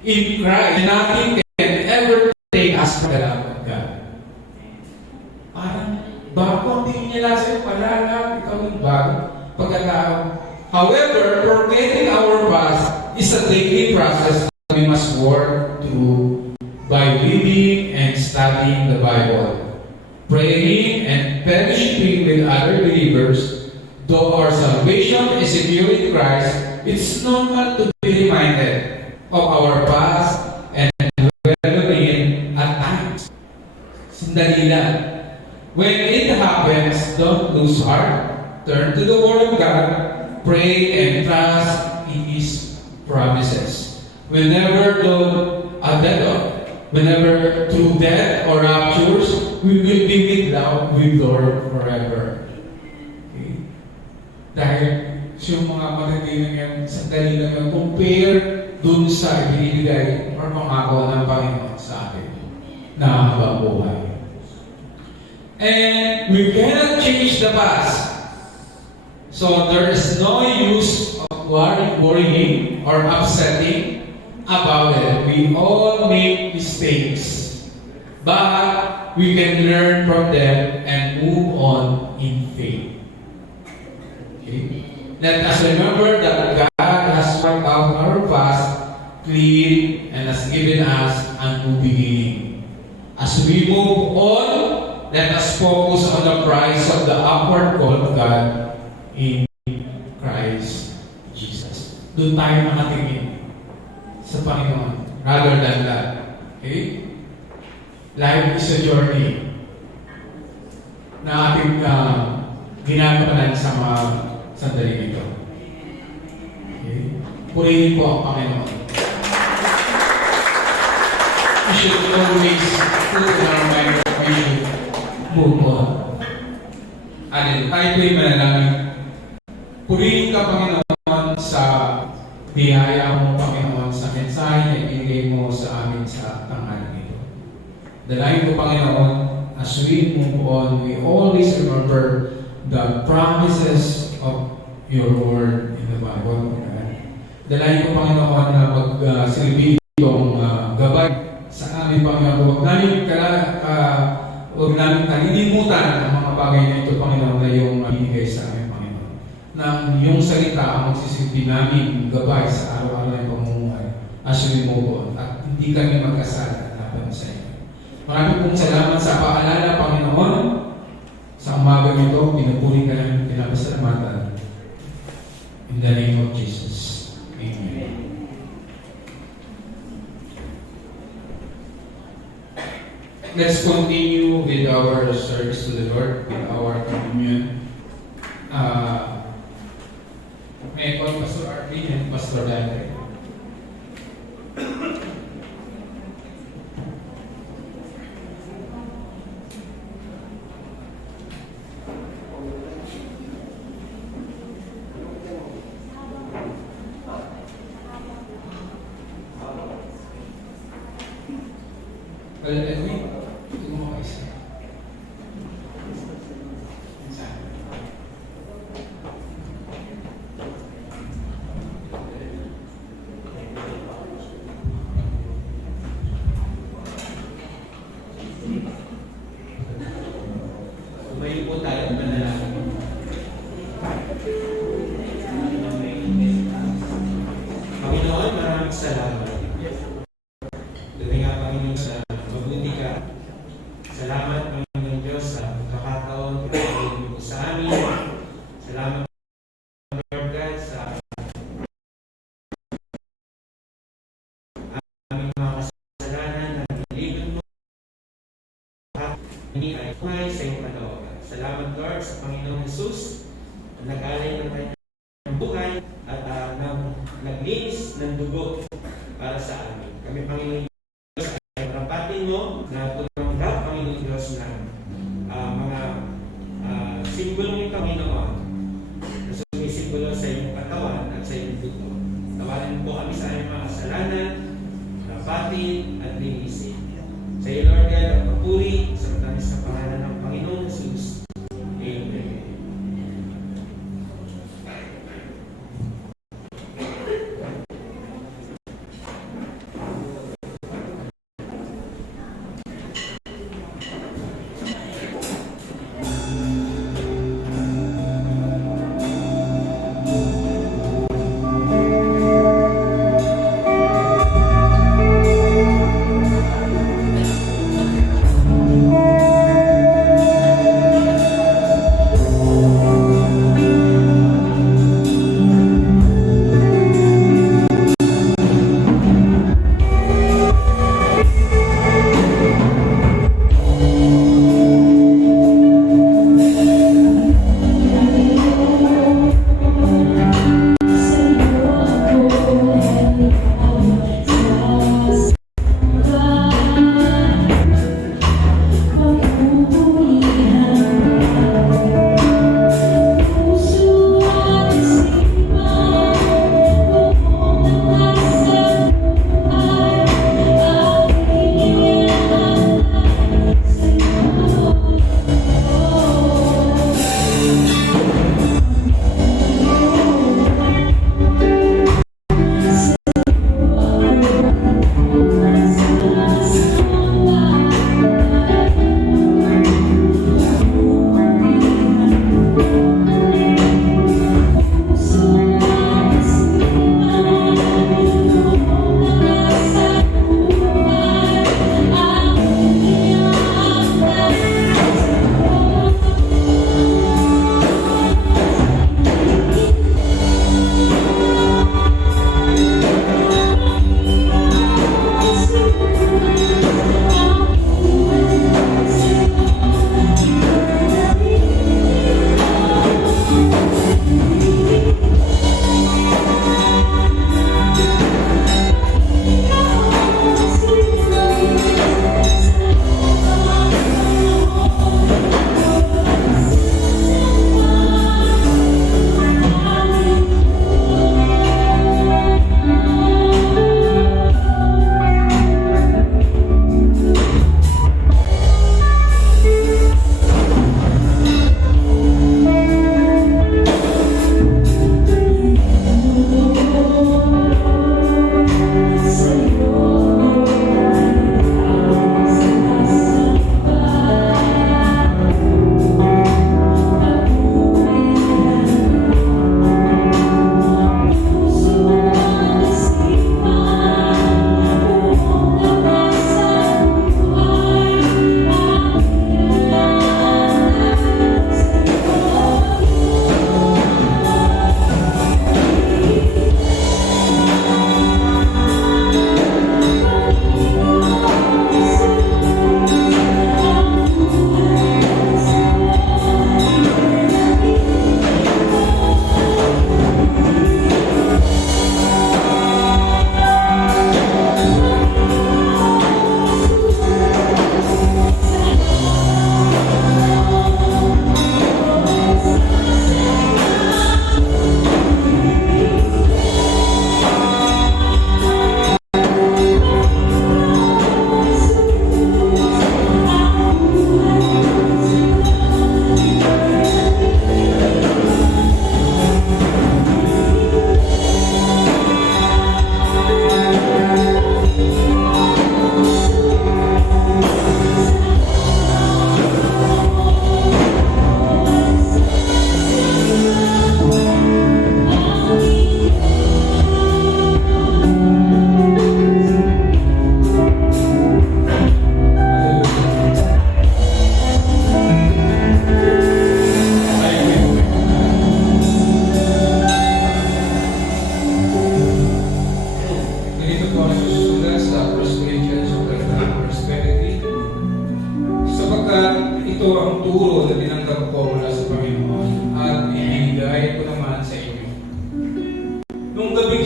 in Christ. Nothing can ever take us from the love of God. Parang bago ang tingin niya lang sa'yo, palala, ikaw yung bago, pagkatao. However, forgetting our past is a daily process that we must work through by reading and studying the Bible, praying and fellowshipping with other believers. Though our salvation is secure in Christ, it's normal to be reminded of our past and well-being at times. Sandali lang. When it happens, don't lose heart. Turn to the Word of God, pray and trust in His promises. Whenever through death or raptures, we will be with Lord forever. Okay? Dahil yung mga magagawin yan, sandali lang yung compare dun sa ibinibigay or pangako ng Panginoon sa atin na habang buhay. And we cannot change the past. So there is no use of worrying or upsetting about it. We all make mistakes. But we can learn from them and move on in faith. Okay? Let us remember that God has wiped out our past clean and has given us a new beginning. As we move on, let us focus on the prize of the upward call of God in Christ Jesus. Doon tayo nakatingin sa Panginoon rather than that. Okay? Life is a journey na ating ginagampanan sa mga sandali nito. Okay? Purihin po ang Panginoon. We should always put in our mind that we should move on. Alin, tayo po'y manalangin. Purihin ka, Panginoon, sa biyaya mo, Panginoon, sa mensahe na ibigay mo sa amin sa tanghali nito. Dalayan ko, Panginoon, as we move on, we always remember the promises of your word in the Bible. Dalayan ko, Panginoon, na magsilbi itong gabay sa amin, Panginoon. Huwag namin kalilimutan ang mga bagay na ito, Panginoon, na yung binigay sa amin, Panginoon. Na yung salita ang magsisilbi namin gabay sa araw-araw ng pamumuhay as we move on. At hindi kami magkasala laban sa inyo. Maraming pong salamat sa paalala, Panginoon. Sa umaga nito, pinupuri ka namin, pinapasalamatan. In the name of Jesus. Amen. Let's continue with our service to the Lord, with our communion. May I call Pastor Arvin and Pastor Dante. Well, Edwin, ito mo kayo isa. Tumayo po tayo at manalangin. Panginoon, maraming salamat. Dali nga, Panginoon, sa mabuti ka. Salamat, Panginoon Diyos, sa pagkakataon mo sa amin. Salamat, Lord God, sa aming mga kasalanan na nilibot mo. Hindi ay buhay sa iyong panawagan. Salamat, Lord, sa Panginoong Jesus na nag-alay ng kanyang buhay at naglinis ng dugo para sa amin. Kami, Panginoon Diyos, ay marapatin mo na tulungan, Panginoon Diyos, ng mga simbolong ni Panginoon na sumisimbolo sa iyong katawan at sa iyong dugo. Tawarin po kami sa aming mga kasalanan, rapatin at linisin. Sa iyo, Lord God, ang papuri sa matamis na pangalan ng Panginoon Jesus. Amen.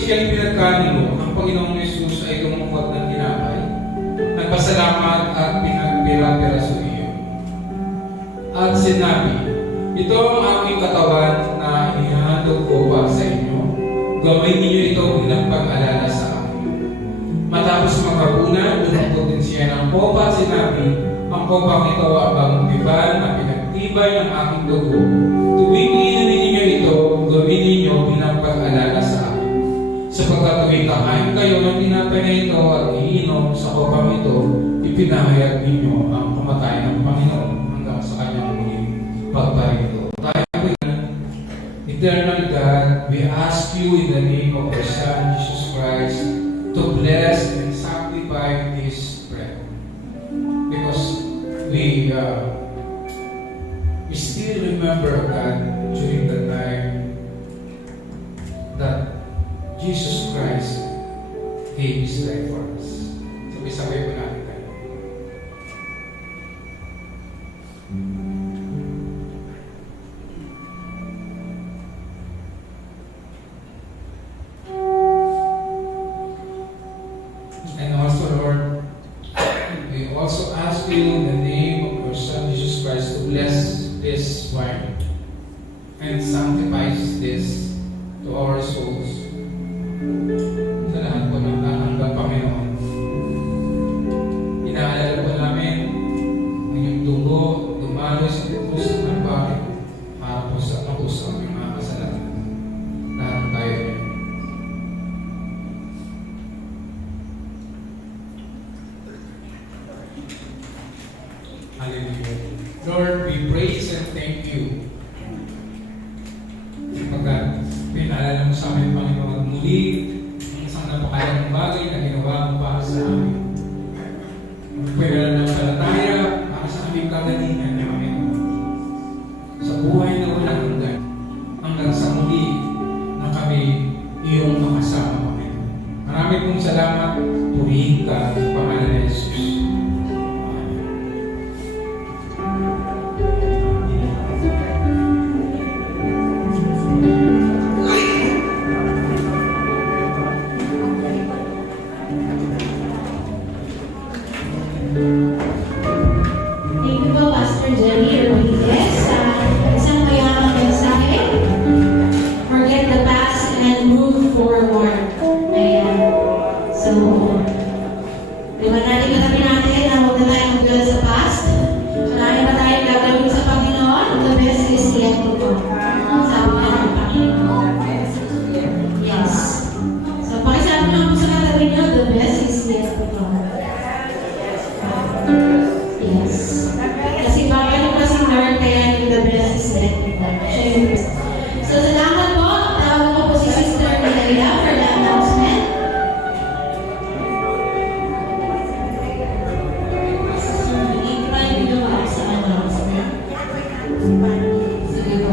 siya'y pinagkanilo, ang Panginoong Yesus ay tumungkot ng tinapay, nagpasalamat at pinagpira-pira sa iyo. At sinabi, ito ang aking katawan na inihandog ko para sa inyo. Gawin ninyo ito bilang pag-alala sa akin. Matapos magkabunan, lumungkot din siya ng kopa at sinabi, ang kopang ito ang bagong tipan na pinagtibay ng aking dugo. Tuwing iinumin ninyo ito, gawin ninyo bilang pag-alala sa akin. Sapagkat tuwing kakain kayo ng tinapay na ito at iinom sa kopang ito, ipinahayag ninyo ang kamatayan ng Panginoon hanggang sa kanyang muling pagparito. Tayo po yan. Eternal God, we ask you in the name of our Son, Jesus Christ, to bless and sanctify this bread. Because we still remember, God, during the time that Jesus Christ gave His life for us. Sabay-sabay po natin tayo. And also, Lord, we also ask you in the name of your Son, Jesus Christ, to bless this wine and sanctifies this to our souls. Sa lahat po ng tatanggap, Panginoon, inaalala po namin ang iyong dugo, dumalo sa puso ng bakit para po sa puso ng mga kasalanan. Lahat tayo niyo. Hallelujah. Lord, we praise and thank you. Pagkat pinaalala mo sa amin, Panginoon, muli ang isang napakalang bagay na ginawa mo para sa amin. Pwede ng salataya para sa aming kagalingan na Panginoon. Sa buhay na walang hanggang sa muli na kami iyong makasama, Panginoon. Marami pong salamat. Purihin ka sa pangalan ni Jesus. Thank you po, Pastor Jenny Rodriguez, sa isang mayamang mensahe. Forget the past and move forward. Ayan. So, diba natin katabi natin na huwag na tayo mag-dwell sa past. Marami pa tayong gagawin sa Panginoon. The best is yet to come. Sabi nga ng Panginoon. Yes. So, pakisabi naman po sa katabi niyo, the best is yet to come. Yes. Kasi babalik pa si Lord, kaya yung the best is yet to come. Siya yung best. So, salamat po. Tawag ko po si Sister Milaila for the announcement. So, i-try nyo ba sa announcement? Sige po.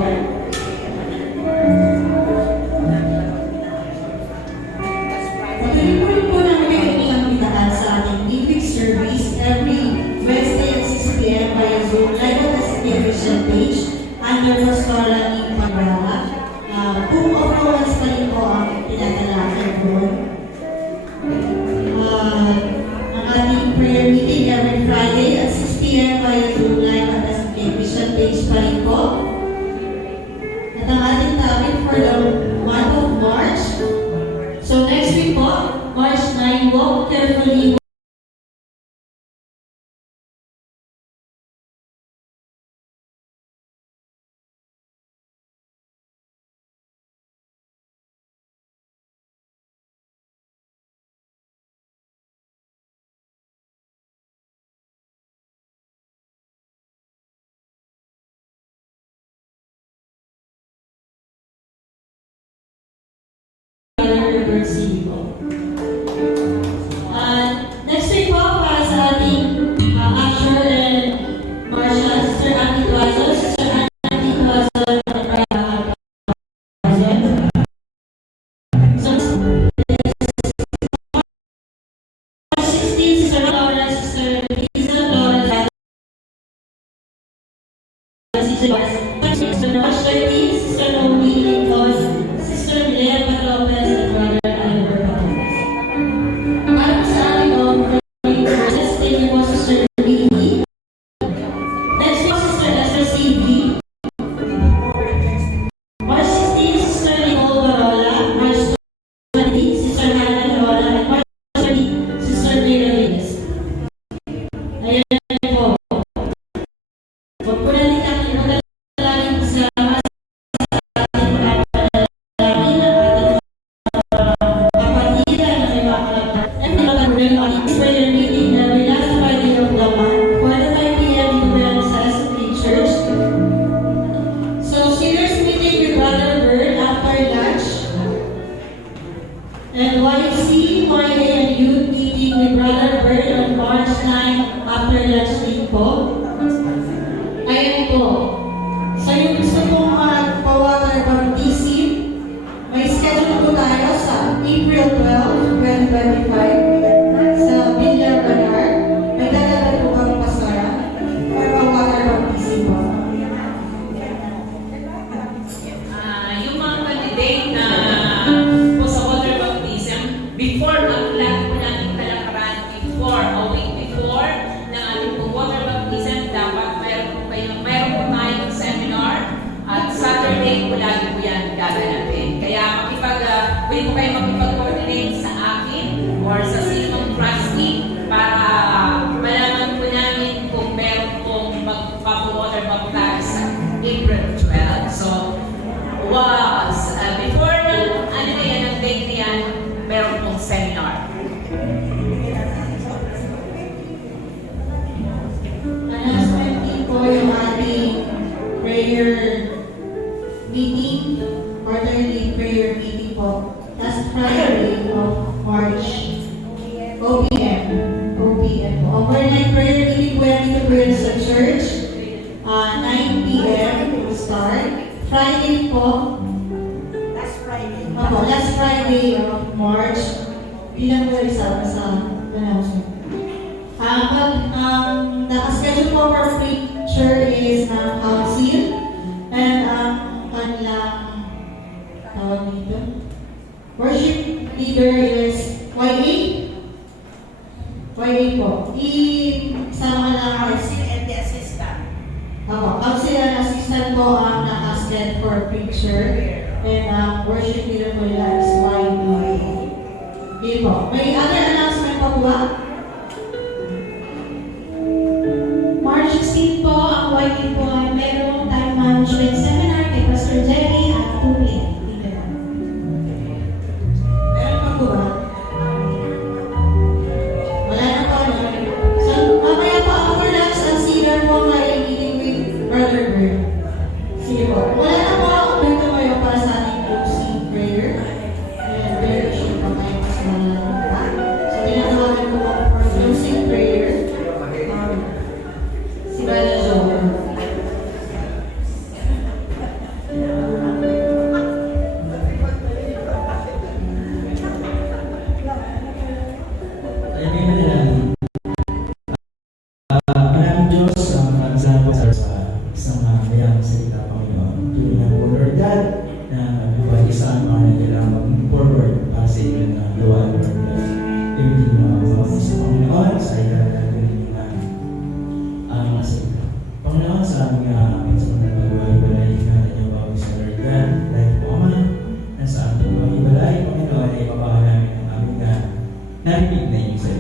Patuloy po namin ang pagkakita sa ating evening service every Wednesday at 6 p.m. via Zoom live at the City official page under Pastoral in Pagrama. Kung overalls pa rin po ang pinatalakay po. Ang ating prayer meeting every Friday at 6 p.m. via Zoom live at the City official page pa rin po. At ang ating topic for the month of March. So next week po, March 9, walk carefully. Next week po, para sa ating Asher and Marsha, Sister Annie Duazo, Sister Annie Duazo, so, March 16, Sister Laura, Sister Lisa, Laura, Sister March 13, Sister Naomi Lincoln, Sister Milena Lopez, and Brother YC, YA, and youth meeting with Brother Bird on March 9 after lunch week po. Ayan po. So yung gusto pong magpa-water baptism, may schedule po tayo sa April 12, 2025 sa Villa Banar. May dalaga po kami pasara para water baptism po. Yung mga candidate na po sa water baptism, before ang lahat po natin talakaran, before, a week before ng ating po water baptism, dapat mayroon po tayong seminar at Saturday po lagi po yan gaganapin. Kaya pwede po kayo makipag-coordinate sa akin or sa sinong trustee para malaman po namin kung meron pong magpapo-water baptize sa April 12. So, before ano na yan, ang date na yan, meron pong seminar. Announcement din po yung ating prayer meeting, quarterly prayer meeting po. Last Friday of March, OPM. OPM po. Overnight prayer meeting po yan dito po yan sa church. 9 p.m. start. Friday po. Last Friday of March. Bilang po isa sa announcement. Nakaschedule po for preacher is council and kanilang tawag dito. Worship leader is YA. YA po. Isama lang Council and the assistant. council and assistant po ang nakaschedule for preacher and worship leader po nila is YA. Okay po. May other announcement pa po ba? March 16 po, ang YP po ay mayroong time management seminar kay Pastor Jerry at 2 p.m. Dito lang. Meron pa po ba? Wala na po, no? So, mamaya po after lunch, ang senior po may meeting with Brother Bird. Sige po. Wala na po, dito kayo para sa ating closing prayer. And very sure pa kayo mas malalaman pa. So, tinatawagan ko po for closing prayer. Si Brother Joel. Ay, may manalangin. Maraming Diyos ang nagsasabi sa isang mayamang salita, Panginoon. Tuloy na po, Lord God, na nabibuhay isang mga na kailangan mag-move forward para sa inyong gawa, Lord God. Ibigin mo ang mga sa Panginoon sa ilalagay ninyo na ang mga salita. Panginoon, sa aming sa mga pagbabalay natin yung bago sa Lord God, dahil po Ama, na sa aming pagbabalay, Panginoon, ay mabahan namin ang aming narinig na inyong salita.